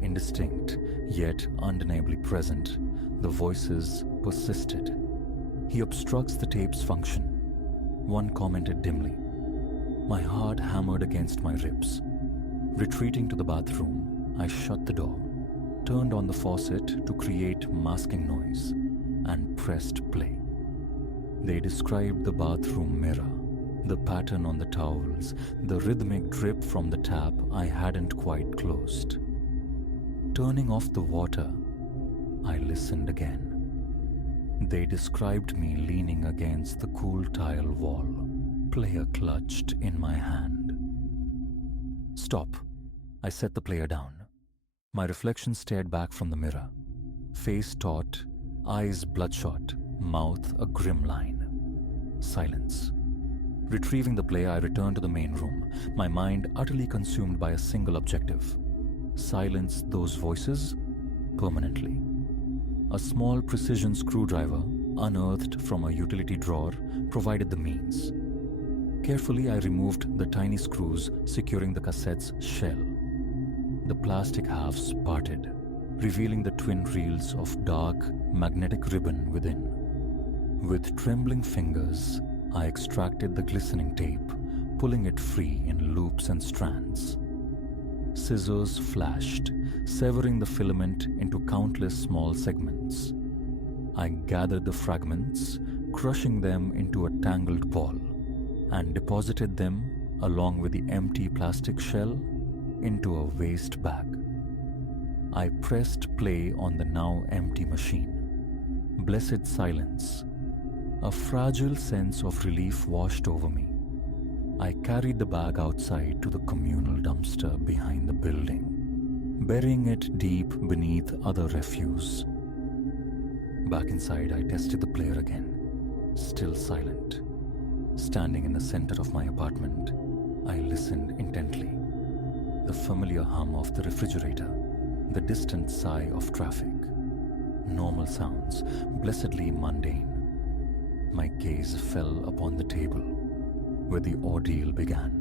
indistinct, yet undeniably present, the voices persisted. "He obstructs the tape's function," one commented dimly. My heart hammered against my ribs. Retreating to the bathroom, I shut the door, turned on the faucet to create masking noise, and pressed play. They described the bathroom mirror, the pattern on the towels, the rhythmic drip from the tap I hadn't quite closed. Turning off the water, I listened again. They described me leaning against the cool tile wall, player clutched in my hand. Stop. I set the player down. My reflection stared back from the mirror. Face taut, eyes bloodshot, mouth a grim line. Silence. Retrieving the player, I returned to the main room, my mind utterly consumed by a single objective: silence those voices permanently. A small precision screwdriver, unearthed from a utility drawer, provided the means. Carefully, I removed the tiny screws securing the cassette's shell. The plastic halves parted, revealing the twin reels of dark, magnetic ribbon within. With trembling fingers, I extracted the glistening tape, pulling it free in loops and strands. Scissors flashed, severing the filament into countless small segments. I gathered the fragments, crushing them into a tangled ball, and deposited them, along with the empty plastic shell, into a waste bag. I pressed play on the now empty machine. Blessed silence. A fragile sense of relief washed over me. I carried the bag outside to the communal dumpster behind the building, burying it deep beneath other refuse. Back inside, I tested the player again, still silent. Standing in the center of my apartment, I listened intently. The familiar hum of the refrigerator, the distant sigh of traffic. Normal sounds, blessedly mundane. My gaze fell upon the table, where the ordeal began.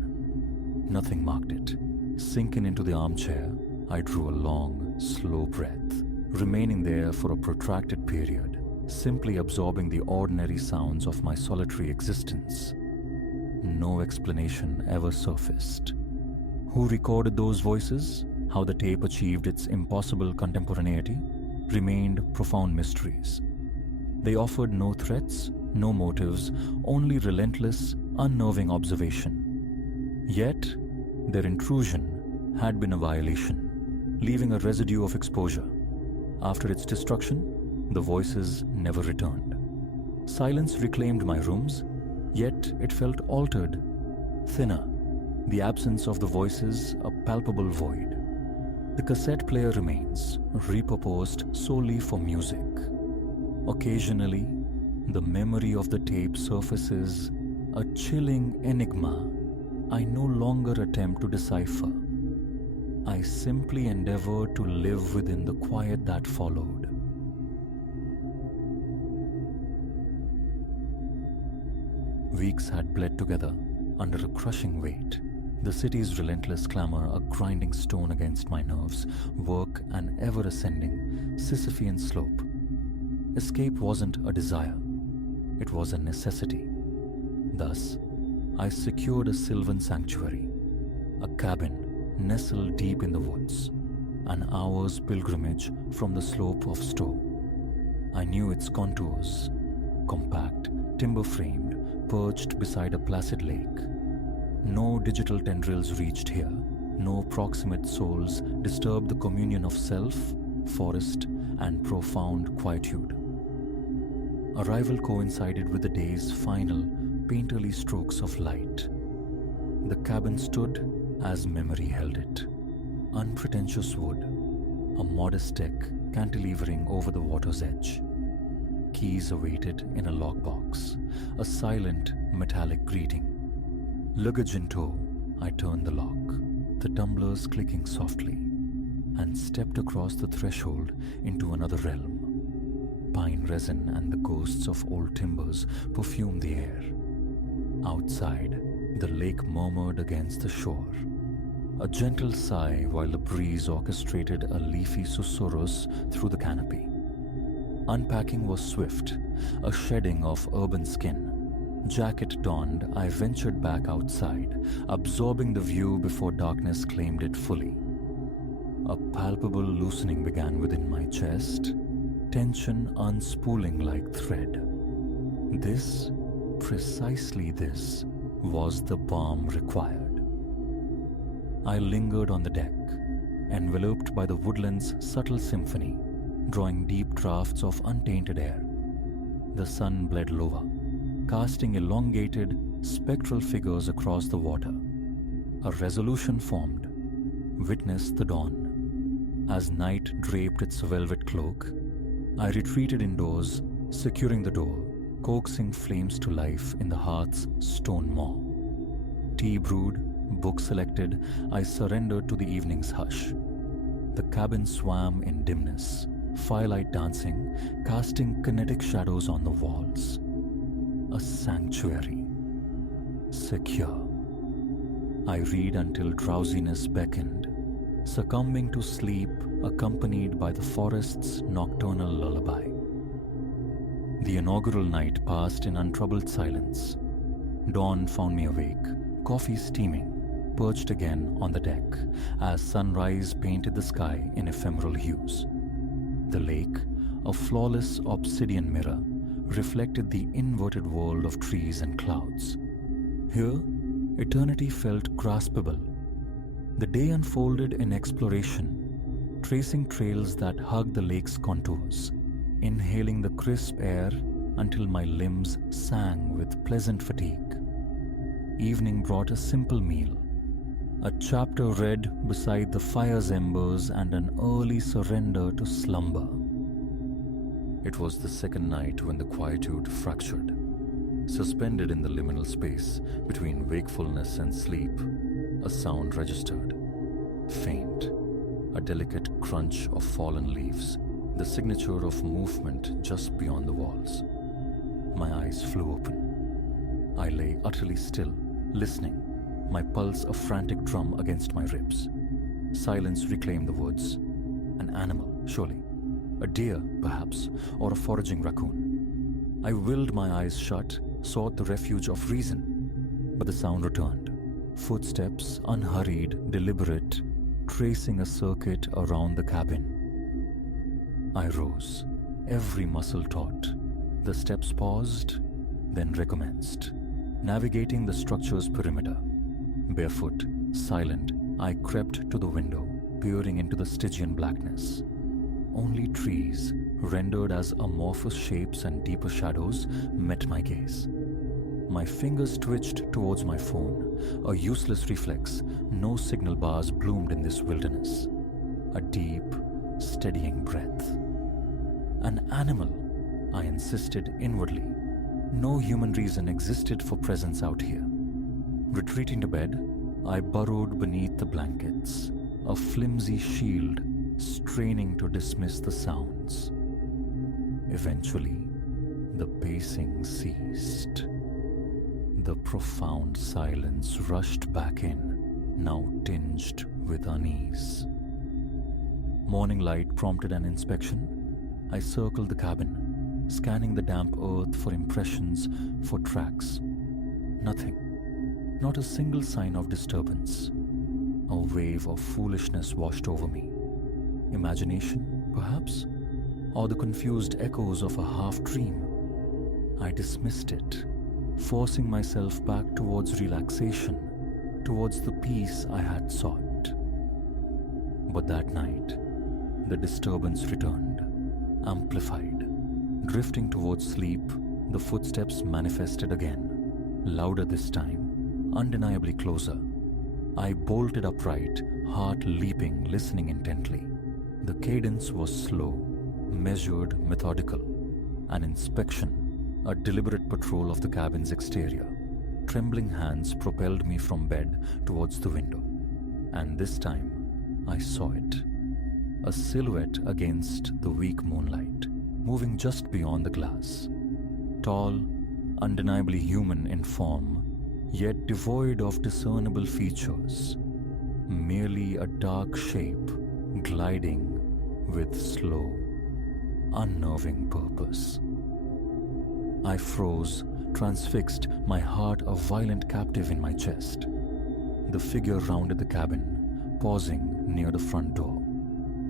Nothing marked it. Sinking into the armchair, I drew a long, slow breath, remaining there for a protracted period, simply absorbing the ordinary sounds of my solitary existence. No explanation ever surfaced. Who recorded those voices? How the tape achieved its impossible contemporaneity? Remained profound mysteries. They offered no threats, no motives, only relentless, unnerving observation. Yet, their intrusion had been a violation, leaving a residue of exposure. After its destruction, the voices never returned. Silence reclaimed my rooms, yet it felt altered, thinner, the absence of the voices a palpable void. The cassette player remains, repurposed solely for music. Occasionally, the memory of the tape surfaces, a chilling enigma I no longer attempt to decipher. I simply endeavor to live within the quiet that followed. Weeks had bled together under a crushing weight. The city's relentless clamor, a grinding stone against my nerves, work an ever-ascending, Sisyphean slope. Escape wasn't a desire. It was a necessity. Thus, I secured a sylvan sanctuary, a cabin nestled deep in the woods, an hour's pilgrimage from the slope of Stowe. I knew its contours, compact, timber-framed, perched beside a placid lake. No digital tendrils reached here, no proximate souls disturbed the communion of self, forest, and profound quietude. Arrival coincided with the day's final, painterly strokes of light. The cabin stood as memory held it. Unpretentious wood, a modest deck cantilevering over the water's edge. Keys awaited in a lockbox, a silent, metallic greeting. Luggage in tow, I turned the lock, the tumblers clicking softly, and stepped across the threshold into another realm. Pine resin and the ghosts of old timbers perfumed the air. Outside, the lake murmured against the shore. A gentle sigh while the breeze orchestrated a leafy susurrus through the canopy. Unpacking was swift, a shedding of urban skin. Jacket donned, I ventured back outside, absorbing the view before darkness claimed it fully. A palpable loosening began within my chest, tension unspooling like thread. This, precisely this, was the balm required. I lingered on the deck, enveloped by the woodland's subtle symphony, drawing deep draughts of untainted air. The sun bled lower, casting elongated, spectral figures across the water. A resolution formed. Witness the dawn. As night draped its velvet cloak, I retreated indoors, securing the door, coaxing flames to life in the hearth's stone maw. Tea brewed, book selected, I surrendered to the evening's hush. The cabin swam in dimness, firelight dancing, casting kinetic shadows on the walls. A sanctuary. Secure. I read until drowsiness beckoned, succumbing to sleep accompanied by the forest's nocturnal lullaby. The inaugural night passed in untroubled silence. Dawn found me awake, coffee steaming, perched again on the deck as sunrise painted the sky in ephemeral hues. The lake, a flawless obsidian mirror, reflected the inverted world of trees and clouds. Here, eternity felt graspable. The day unfolded in exploration, tracing trails that hugged the lake's contours, inhaling the crisp air until my limbs sang with pleasant fatigue. Evening brought a simple meal, a chapter read beside the fire's embers, and an early surrender to slumber. It was the second night when the quietude fractured. Suspended in the liminal space between wakefulness and sleep, a sound registered. Faint, a delicate crunch of fallen leaves, the signature of movement just beyond the walls. My eyes flew open. I lay utterly still, listening, my pulse a frantic drum against my ribs. Silence reclaimed the woods. An animal, surely. A deer, perhaps, or a foraging raccoon. I willed my eyes shut, sought the refuge of reason, but the sound returned. Footsteps, unhurried, deliberate, tracing a circuit around the cabin. I rose, every muscle taut. The steps paused, then recommenced, navigating the structure's perimeter. Barefoot, silent, I crept to the window, peering into the Stygian blackness. Only trees, rendered as amorphous shapes and deeper shadows, met my gaze. My fingers twitched towards my phone, a useless reflex. No signal bars bloomed in this wilderness. A deep, steadying breath. An animal, I insisted inwardly. No human reason existed for presence out here. Retreating to bed, I burrowed beneath the blankets, a flimsy shield straining to dismiss the sounds. Eventually, the pacing ceased. The profound silence rushed back in, now tinged with unease. Morning light prompted an inspection. I circled the cabin, scanning the damp earth for impressions, for tracks. Nothing. Not a single sign of disturbance. A wave of foolishness washed over me. Imagination, perhaps? Or the confused echoes of a half-dream? I dismissed it, forcing myself back towards relaxation, towards the peace I had sought. But that night, the disturbance returned, amplified. Drifting towards sleep, the footsteps manifested again, louder this time, undeniably closer. I bolted upright, heart leaping, listening intently. The cadence was slow, measured, methodical. An inspection, a deliberate patrol of the cabin's exterior. Trembling hands propelled me from bed towards the window. And this time, I saw it. A silhouette against the weak moonlight, moving just beyond the glass. Tall, undeniably human in form, yet devoid of discernible features. Merely a dark shape, gliding with slow, unnerving purpose. I froze, transfixed, my heart a violent captive in my chest. The figure rounded the cabin, pausing near the front door.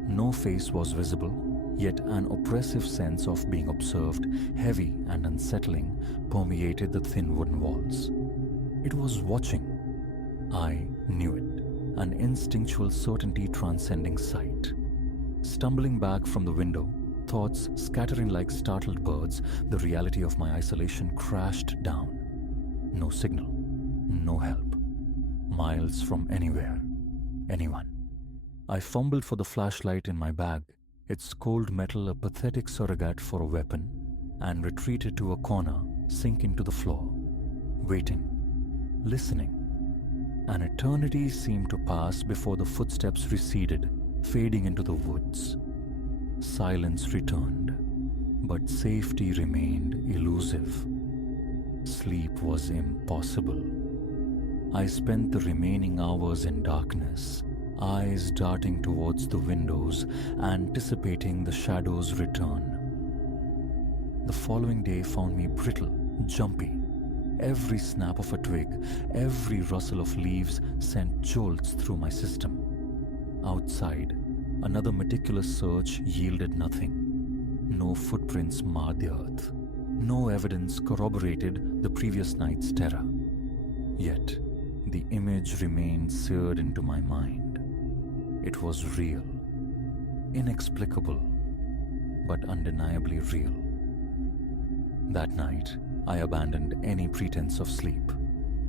No face was visible, yet an oppressive sense of being observed, heavy and unsettling, permeated the thin wooden walls. It was watching. I knew it, an instinctual certainty transcending sight. Stumbling back from the window, thoughts scattering like startled birds, the reality of my isolation crashed down. No signal, no help, miles from anywhere, anyone. I fumbled for the flashlight in my bag, its cold metal a pathetic surrogate for a weapon, and retreated to a corner, sinking to the floor, waiting, listening. An eternity seemed to pass before the footsteps receded, fading into the woods. Silence returned, but safety remained elusive. Sleep was impossible. I spent the remaining hours in darkness, eyes darting towards the windows, anticipating the shadow's return. The following day found me brittle, jumpy. Every snap of a twig, every rustle of leaves sent jolts through my system. Outside, another meticulous search yielded nothing. No footprints marred the earth. No evidence corroborated the previous night's terror. Yet, the image remained seared into my mind. It was real, inexplicable, but undeniably real. That night, I abandoned any pretense of sleep.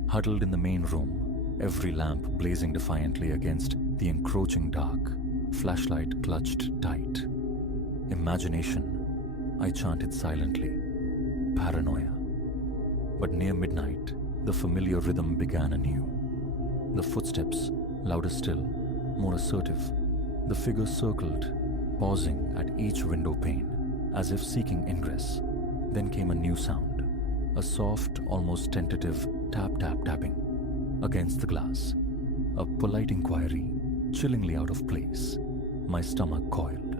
Huddled in the main room, every lamp blazing defiantly against the encroaching dark, flashlight clutched tight. Imagination, I chanted silently. Paranoia. But near midnight, the familiar rhythm began anew. The footsteps, louder still, more assertive. The figure circled, pausing at each window pane, as if seeking ingress. Then came a new sound, a soft, almost tentative tap-tap-tapping against the glass. A polite inquiry, chillingly out of place. My stomach coiled.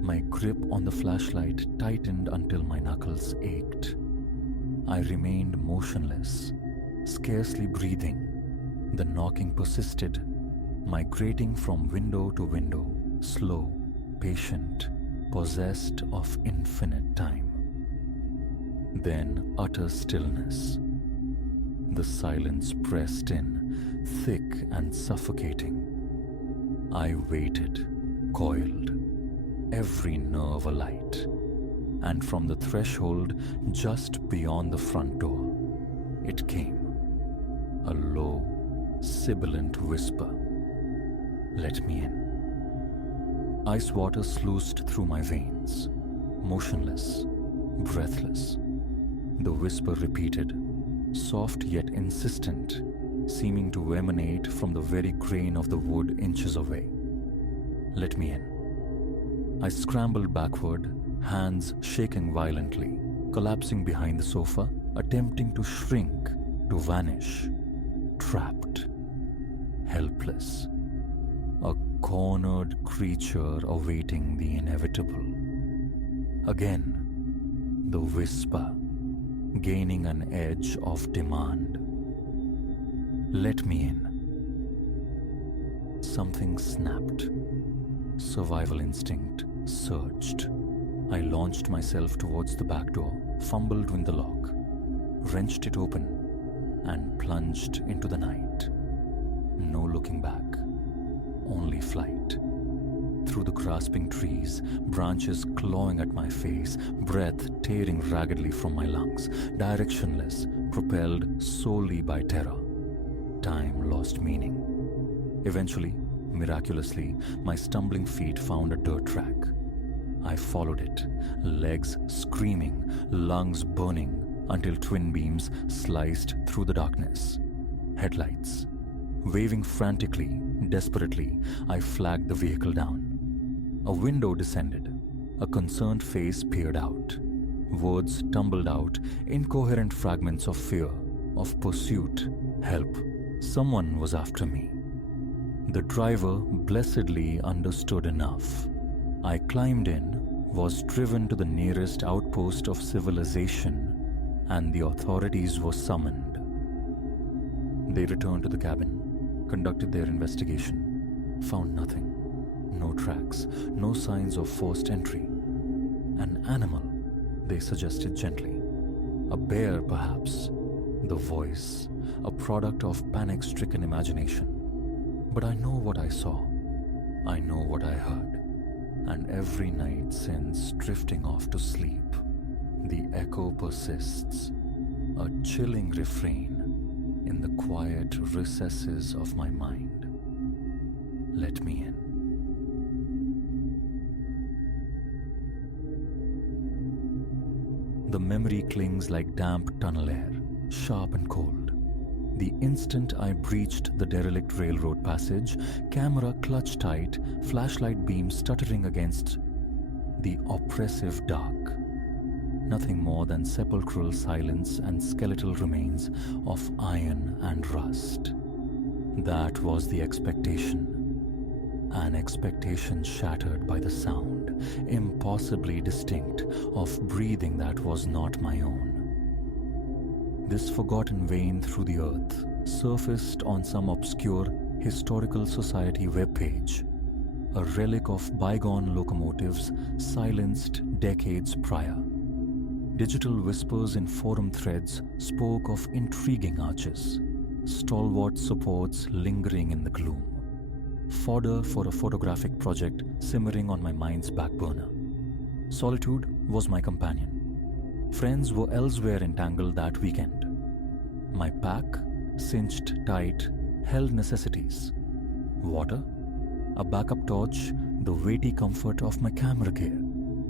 My grip on the flashlight tightened until my knuckles ached. I remained motionless, scarcely breathing. The knocking persisted, migrating from window to window, slow, patient, possessed of infinite time. Then utter stillness. The silence pressed in, thick and suffocating. I waited, coiled, every nerve alight. And from the threshold just beyond the front door, it came, a low, sibilant whisper. Let me in. Ice water sluiced through my veins, motionless, breathless. The whisper repeated, soft yet insistent, seeming to emanate from the very grain of the wood inches away. Let me in. I scrambled backward, hands shaking violently, collapsing behind the sofa, attempting to shrink, to vanish. Trapped, helpless. A cornered creature awaiting the inevitable. Again, the whisper, gaining an edge of demand. Let me in. Something snapped. Survival instinct surged. I launched myself towards the back door, fumbled with the lock, wrenched it open, and plunged into the night. No looking back, only flight. Through the grasping trees, branches clawing at my face, breath tearing raggedly from my lungs, directionless, propelled solely by terror. Time lost meaning. Eventually, miraculously, my stumbling feet found a dirt track. I followed it, legs screaming, lungs burning, until twin beams sliced through the darkness. Headlights. Waving frantically, desperately, I flagged the vehicle down. A window descended. A concerned face peered out. Words tumbled out, incoherent fragments of fear, of pursuit, help. Someone was after me. The driver blessedly understood enough. I climbed in, was driven to the nearest outpost of civilization, and the authorities were summoned. They returned to the cabin, conducted their investigation, found nothing. No tracks, no signs of forced entry. An animal, they suggested gently. A bear, perhaps. The voice, a product of panic-stricken imagination. But I know what I saw. I know what I heard. And every night since drifting off to sleep, the echo persists, a chilling refrain in the quiet recesses of my mind. Let me in. The memory clings like damp tunnel air, sharp and cold. The instant I breached the derelict railroad passage, camera clutch tight, flashlight beam stuttering against the oppressive dark. Nothing more than sepulchral silence and skeletal remains of iron and rust. That was the expectation. An expectation shattered by the sound, impossibly distinct, of breathing that was not my own. This forgotten vein through the earth surfaced on some obscure historical society webpage, a relic of bygone locomotives silenced decades prior. Digital whispers in forum threads spoke of intriguing arches, stalwart supports lingering in the gloom. Fodder for a photographic project simmering on my mind's back burner. Solitude was my companion. Friends were elsewhere entangled that weekend. My pack, cinched tight, held necessities. Water, a backup torch, the weighty comfort of my camera gear.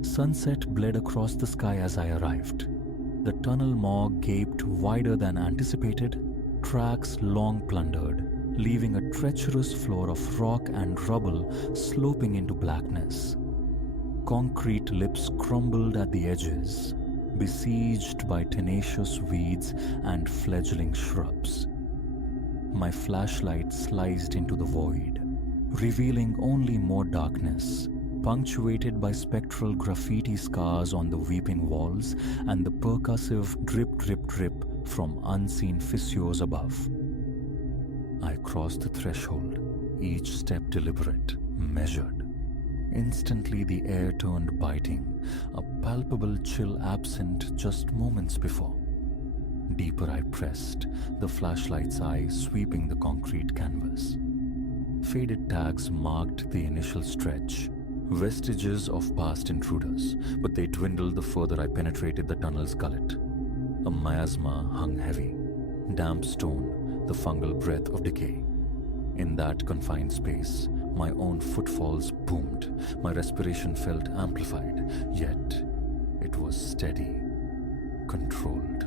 Sunset bled across the sky as I arrived. The tunnel maw gaped wider than anticipated, tracks long plundered, leaving a treacherous floor of rock and rubble sloping into blackness. Concrete lips crumbled at the edges, besieged by tenacious weeds and fledgling shrubs. My flashlight sliced into the void, revealing only more darkness, punctuated by spectral graffiti scars on the weeping walls and the percussive drip, drip, drip from unseen fissures above. I crossed the threshold, each step deliberate, measured. Instantly the air turned biting, a palpable chill absent just moments before. Deeper I pressed, the flashlight's eye sweeping the concrete canvas. Faded tags marked the initial stretch, vestiges of past intruders, but they dwindled the further I penetrated the tunnel's gullet. A miasma hung heavy, damp stone, the fungal breath of decay. In that confined space, my own footfalls boomed, my respiration felt amplified, yet it was steady, controlled.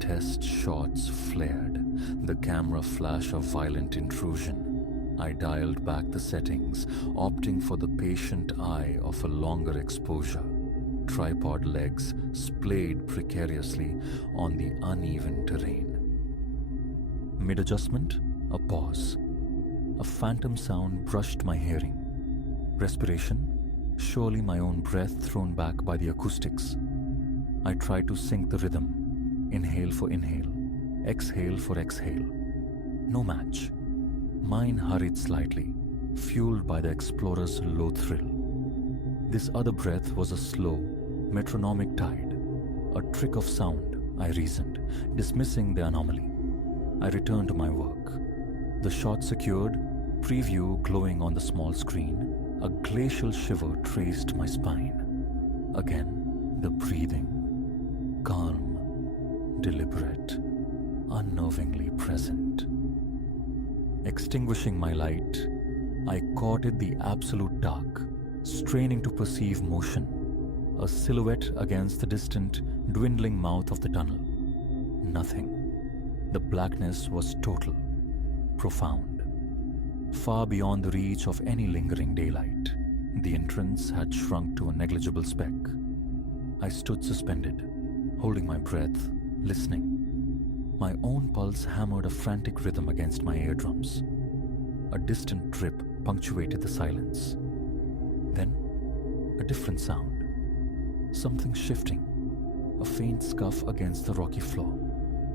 Test shots flared, the camera flash of violent intrusion. I dialed back the settings, opting for the patient eye of a longer exposure. Tripod legs splayed precariously on the uneven terrain. Mid-adjustment, a pause. A phantom sound brushed my hearing. Respiration, surely my own breath thrown back by the acoustics. I tried to sync the rhythm. Inhale for inhale, exhale for exhale. No match. Mine hurried slightly, fueled by the explorer's low thrill. This other breath was a slow, metronomic tide. A trick of sound, I reasoned, dismissing the anomaly. I returned to my work. The shot secured, preview glowing on the small screen, a glacial shiver traced my spine. Again, the breathing, calm, deliberate, unnervingly present. Extinguishing my light, I courted the absolute dark, straining to perceive motion, a silhouette against the distant, dwindling mouth of the tunnel. Nothing. The blackness was total, profound, far beyond the reach of any lingering daylight. The entrance had shrunk to a negligible speck. I stood suspended, holding my breath, listening. My own pulse hammered a frantic rhythm against my eardrums. A distant drip punctuated the silence. Then, a different sound. Something shifting. A faint scuff against the rocky floor.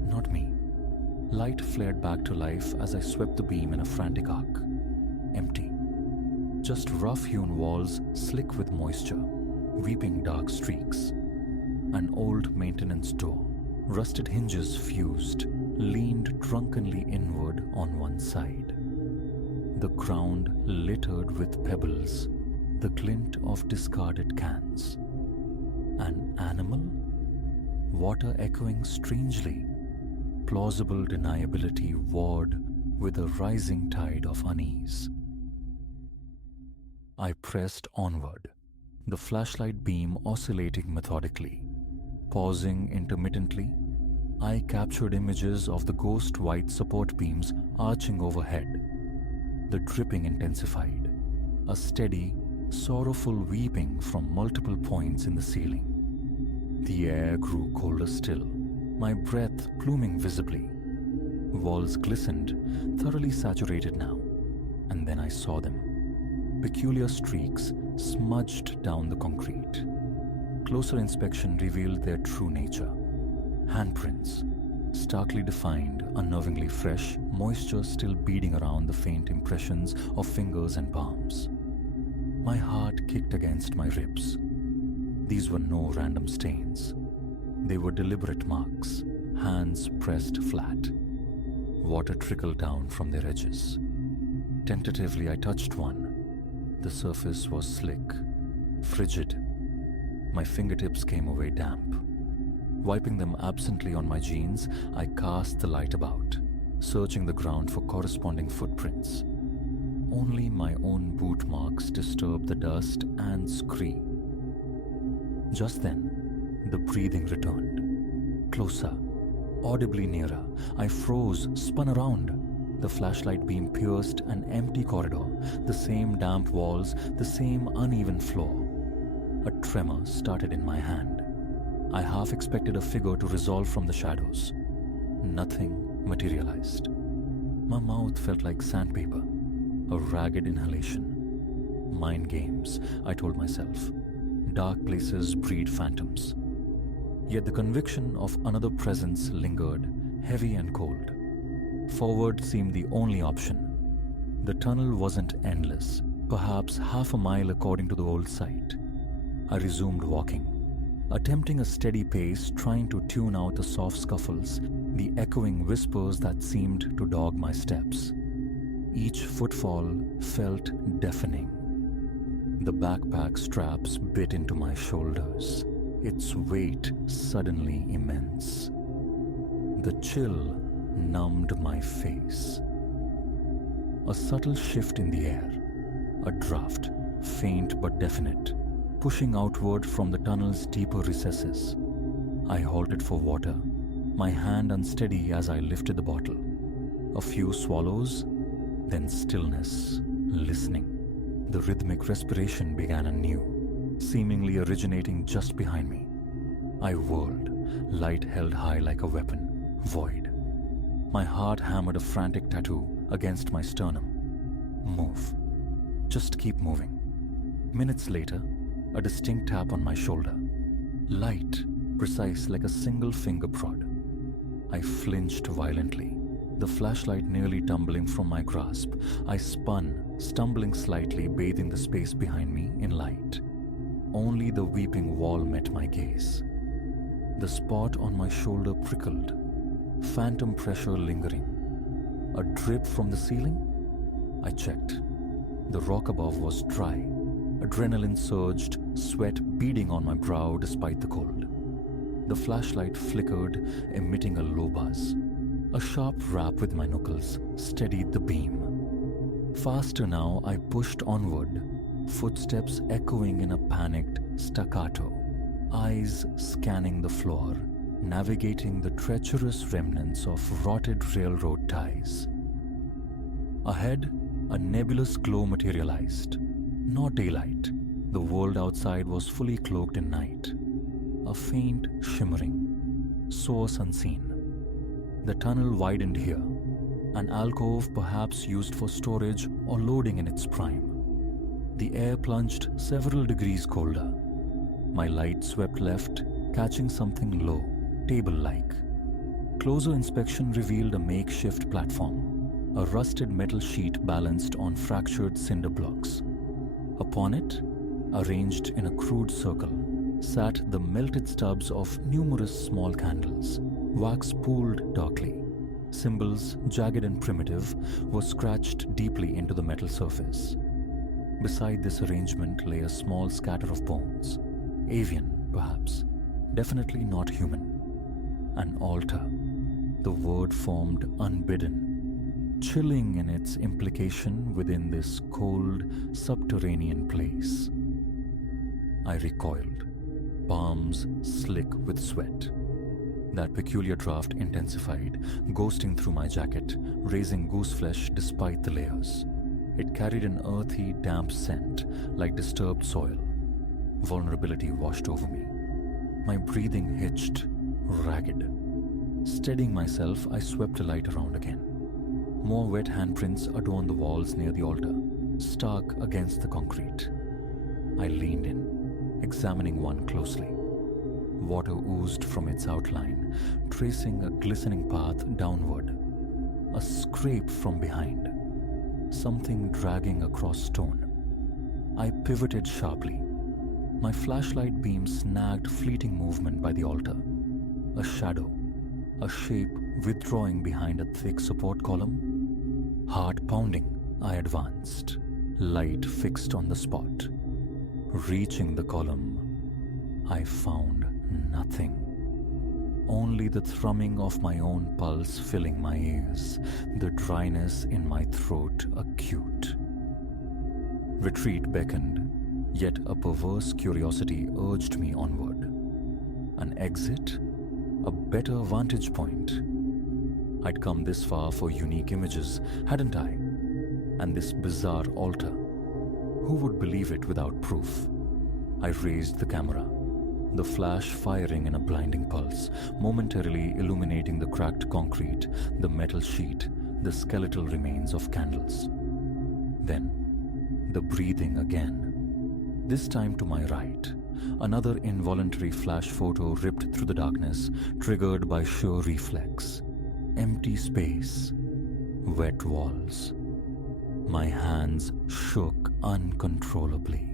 Not me. Light flared back to life as I swept the beam in a frantic arc. Empty. Just rough-hewn walls slick with moisture, weeping dark streaks. An old maintenance door, rusted hinges fused, leaned drunkenly inward on one side. the ground littered with pebbles, the glint of discarded cans. An animal? Water echoing strangely, plausible deniability warred with a rising tide of unease. I pressed onward, the flashlight beam oscillating methodically. Pausing intermittently, I captured images of the ghost white support beams arching overhead. The dripping intensified, a steady, sorrowful weeping from multiple points in the ceiling. The air grew colder still, my breath pluming visibly. Walls glistened, thoroughly saturated now, and then I saw them. Peculiar streaks smudged down the concrete. Closer inspection revealed their true nature. Handprints, starkly defined, unnervingly fresh, moisture still beading around the faint impressions of fingers and palms. My heart kicked against my ribs. These were no random stains. They were deliberate marks, hands pressed flat. Water trickled down from their edges. Tentatively, I touched one. The surface was slick, frigid. My fingertips came away damp. Wiping them absently on my jeans, I cast the light about, searching the ground for corresponding footprints. Only my own boot marks disturbed the dust and scree. Just then, the breathing returned. Closer, audibly nearer. I froze, spun around. The flashlight beam pierced an empty corridor, the same damp walls, the same uneven floor. A tremor started in my hand. I half expected a figure to resolve from the shadows. Nothing materialized. My mouth felt like sandpaper, a ragged inhalation. Mind games, I told myself. Dark places breed phantoms. Yet the conviction of another presence lingered, heavy and cold. Forward seemed the only option. The tunnel wasn't endless, perhaps half a mile according to the old site. I resumed walking, attempting a steady pace, trying to tune out the soft scuffles, the echoing whispers that seemed to dog my steps. Each footfall felt deafening. The backpack straps bit into my shoulders, its weight suddenly immense. The chill numbed my face. A subtle shift in the air, a draft, faint but definite, pushing outward from the tunnel's deeper recesses. I halted for water, my hand unsteady as I lifted the bottle. A few swallows, then stillness, listening. The rhythmic respiration began anew, seemingly originating just behind me. I whirled, light held high like a weapon, void. My heart hammered a frantic tattoo against my sternum. Move. Just keep moving. Minutes later, a distinct tap on my shoulder. Light, precise like a single finger prod. I flinched violently, the flashlight nearly tumbling from my grasp. I spun, stumbling slightly, bathing the space behind me in light. Only the weeping wall met my gaze. The spot on my shoulder prickled, phantom pressure lingering. A drip from the ceiling? I checked. The rock above was dry. Adrenaline surged, sweat beading on my brow despite the cold. The flashlight flickered, emitting a low buzz. A sharp rap with my knuckles steadied the beam. Faster now, I pushed onward, footsteps echoing in a panicked staccato, eyes scanning the floor, navigating the treacherous remnants of rotted railroad ties. Ahead, a nebulous glow materialized. Not daylight. The world outside was fully cloaked in night. A faint shimmering, source unseen. The tunnel widened here, an alcove perhaps used for storage or loading in its prime. The air plunged several degrees colder. My light swept left, catching something low, table-like. Closer inspection revealed a makeshift platform, a rusted metal sheet balanced on fractured cinder blocks. Upon it, arranged in a crude circle, sat the melted stubs of numerous small candles, wax pooled darkly. Symbols, jagged and primitive, were scratched deeply into the metal surface. Beside this arrangement lay a small scatter of bones. Avian, perhaps. Definitely not human. An altar. The word formed unbidden, chilling in its implication within this cold, subterranean place. I recoiled, palms slick with sweat. That peculiar draft intensified, ghosting through my jacket, raising gooseflesh despite the layers. It carried an earthy, damp scent, like disturbed soil. Vulnerability washed over me. My breathing hitched, ragged. Steadying myself, I swept a light around again. More wet handprints adorned the walls near the altar, stark against the concrete. I leaned in, examining one closely. Water oozed from its outline, tracing a glistening path downward. A scrape from behind. Something dragging across stone. I pivoted sharply. My flashlight beam snagged fleeting movement by the altar. A shadow. A shape withdrawing behind a thick support column. Heart pounding, I advanced. Light fixed on the spot. Reaching the column, I found nothing. Only the thrumming of my own pulse filling my ears, the dryness in my throat acute. Retreat beckoned, yet a perverse curiosity urged me onward. An exit? A better vantage point. I'd come this far for unique images, hadn't I? And this bizarre altar. Who would believe it without proof? I raised the camera, the flash firing in a blinding pulse, momentarily illuminating the cracked concrete, the metal sheet, the skeletal remains of candles. Then, the breathing again. This time to my right. Another involuntary flash photo ripped through the darkness, triggered by sheer reflex. Empty space. Wet walls. My hands shook uncontrollably.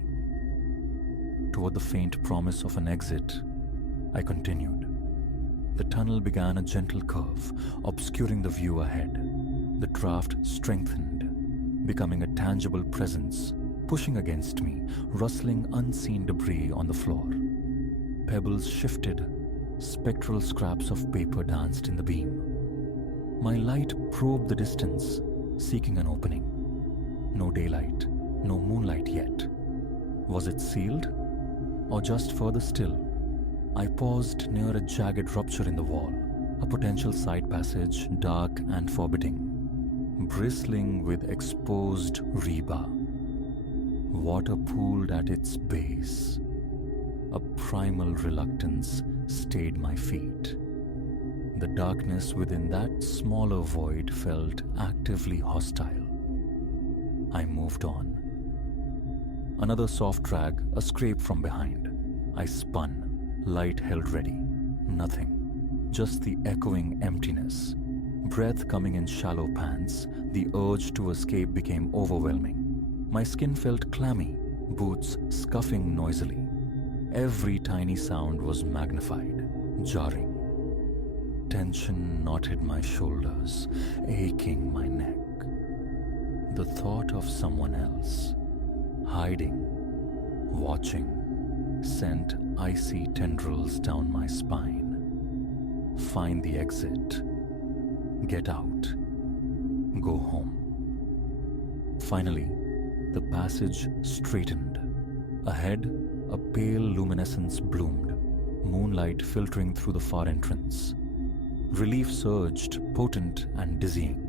Toward the faint promise of an exit, I continued. The tunnel began a gentle curve, obscuring the view ahead. The draft strengthened, becoming a tangible presence, pushing against me, rustling unseen debris on the floor. Pebbles shifted, spectral scraps of paper danced in the beam. My light probed the distance, seeking an opening. No daylight, no moonlight yet. Was it sealed? Or just further still? I paused near a jagged rupture in the wall, a potential side passage, dark and forbidding, bristling with exposed rebar. Water pooled at its base. A primal reluctance stayed my feet. The darkness within that smaller void felt actively hostile. I moved on. Another soft drag, a scrape from behind. I spun, light held ready. Nothing, just the echoing emptiness. Breath coming in shallow pants, the urge to escape became overwhelming. My skin felt clammy, boots scuffing noisily. Every tiny sound was magnified, jarring. Tension knotted my shoulders, aching my neck. The thought of someone else, hiding, watching, sent icy tendrils down my spine. Find the exit. Get out. Go home. Finally, the passage straightened. Ahead, a pale luminescence bloomed, moonlight filtering through the far entrance. Relief surged, potent and dizzying.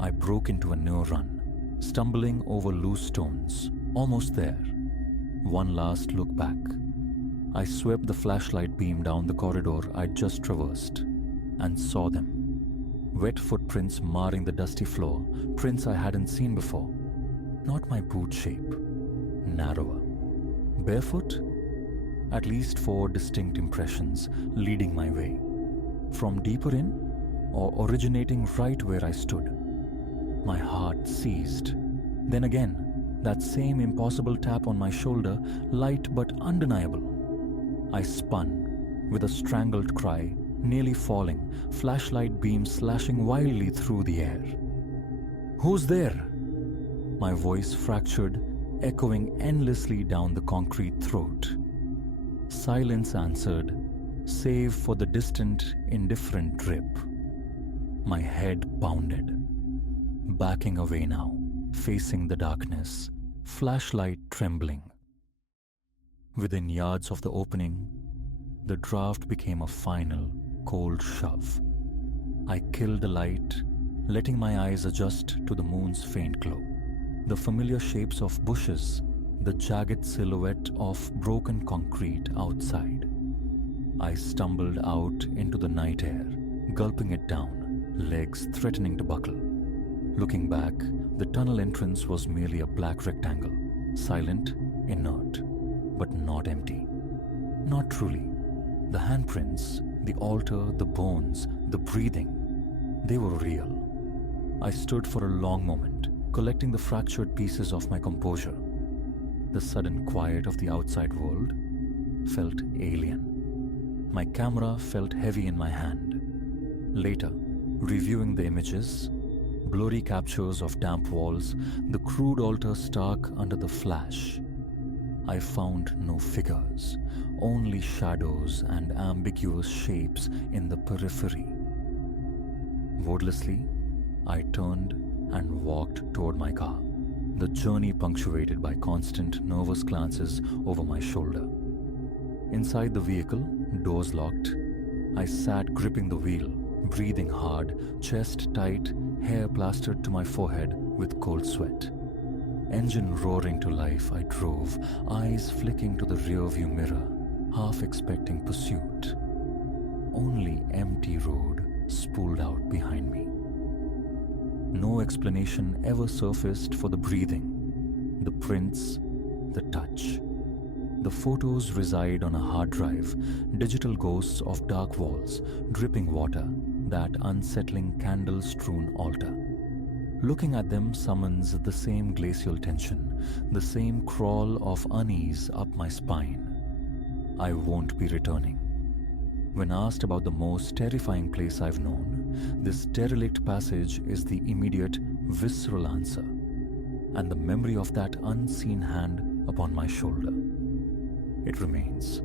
I broke into a near run, stumbling over loose stones, almost there. One last look back. I swept the flashlight beam down the corridor I'd just traversed, and saw them. Wet footprints marring the dusty floor, prints I hadn't seen before. Not my boot shape, narrower. Barefoot? At least 4 distinct impressions leading my way. From deeper in, or originating right where I stood. My heart seized. Then again, that same impossible tap on my shoulder, light but undeniable. I spun, with a strangled cry, nearly falling, flashlight beams slashing wildly through the air. "Who's there?" My voice fractured, echoing endlessly down the concrete throat. Silence answered, save for the distant, indifferent drip. My head pounded. Backing away now, facing the darkness, flashlight trembling. Within yards of the opening, the draft became a final, cold shove. I killed the light, letting my eyes adjust to the moon's faint glow. The familiar shapes of bushes, the jagged silhouette of broken concrete outside. I stumbled out into the night air, gulping it down, legs threatening to buckle. Looking back, the tunnel entrance was merely a black rectangle, silent, inert, but not empty. Not truly. The handprints, the altar, the bones, the breathing, they were real. I stood for a long moment, collecting the fractured pieces of my composure. The sudden quiet of the outside world felt alien. My camera felt heavy in my hand. Later, reviewing the images, blurry captures of damp walls, the crude altar stark under the flash, I found no figures, only shadows and ambiguous shapes in the periphery. Wordlessly, I turned and walked toward my car, the journey punctuated by constant nervous glances over my shoulder. Inside the vehicle, doors locked, I sat gripping the wheel, breathing hard, chest tight, hair plastered to my forehead with cold sweat. Engine roaring to life, I drove, eyes flicking to the rearview mirror, half expecting pursuit. Only empty road spooled out behind me. No explanation ever surfaced for the breathing, the prints, the touch. The photos reside on a hard drive, digital ghosts of dark walls, dripping water, that unsettling candle-strewn altar. Looking at them summons the same glacial tension, the same crawl of unease up my spine. I won't be returning. When asked about the most terrifying place I've known, this derelict passage is the immediate, visceral answer, and the memory of that unseen hand upon my shoulder. It remains,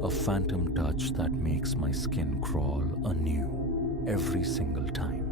a phantom touch that makes my skin crawl anew every single time.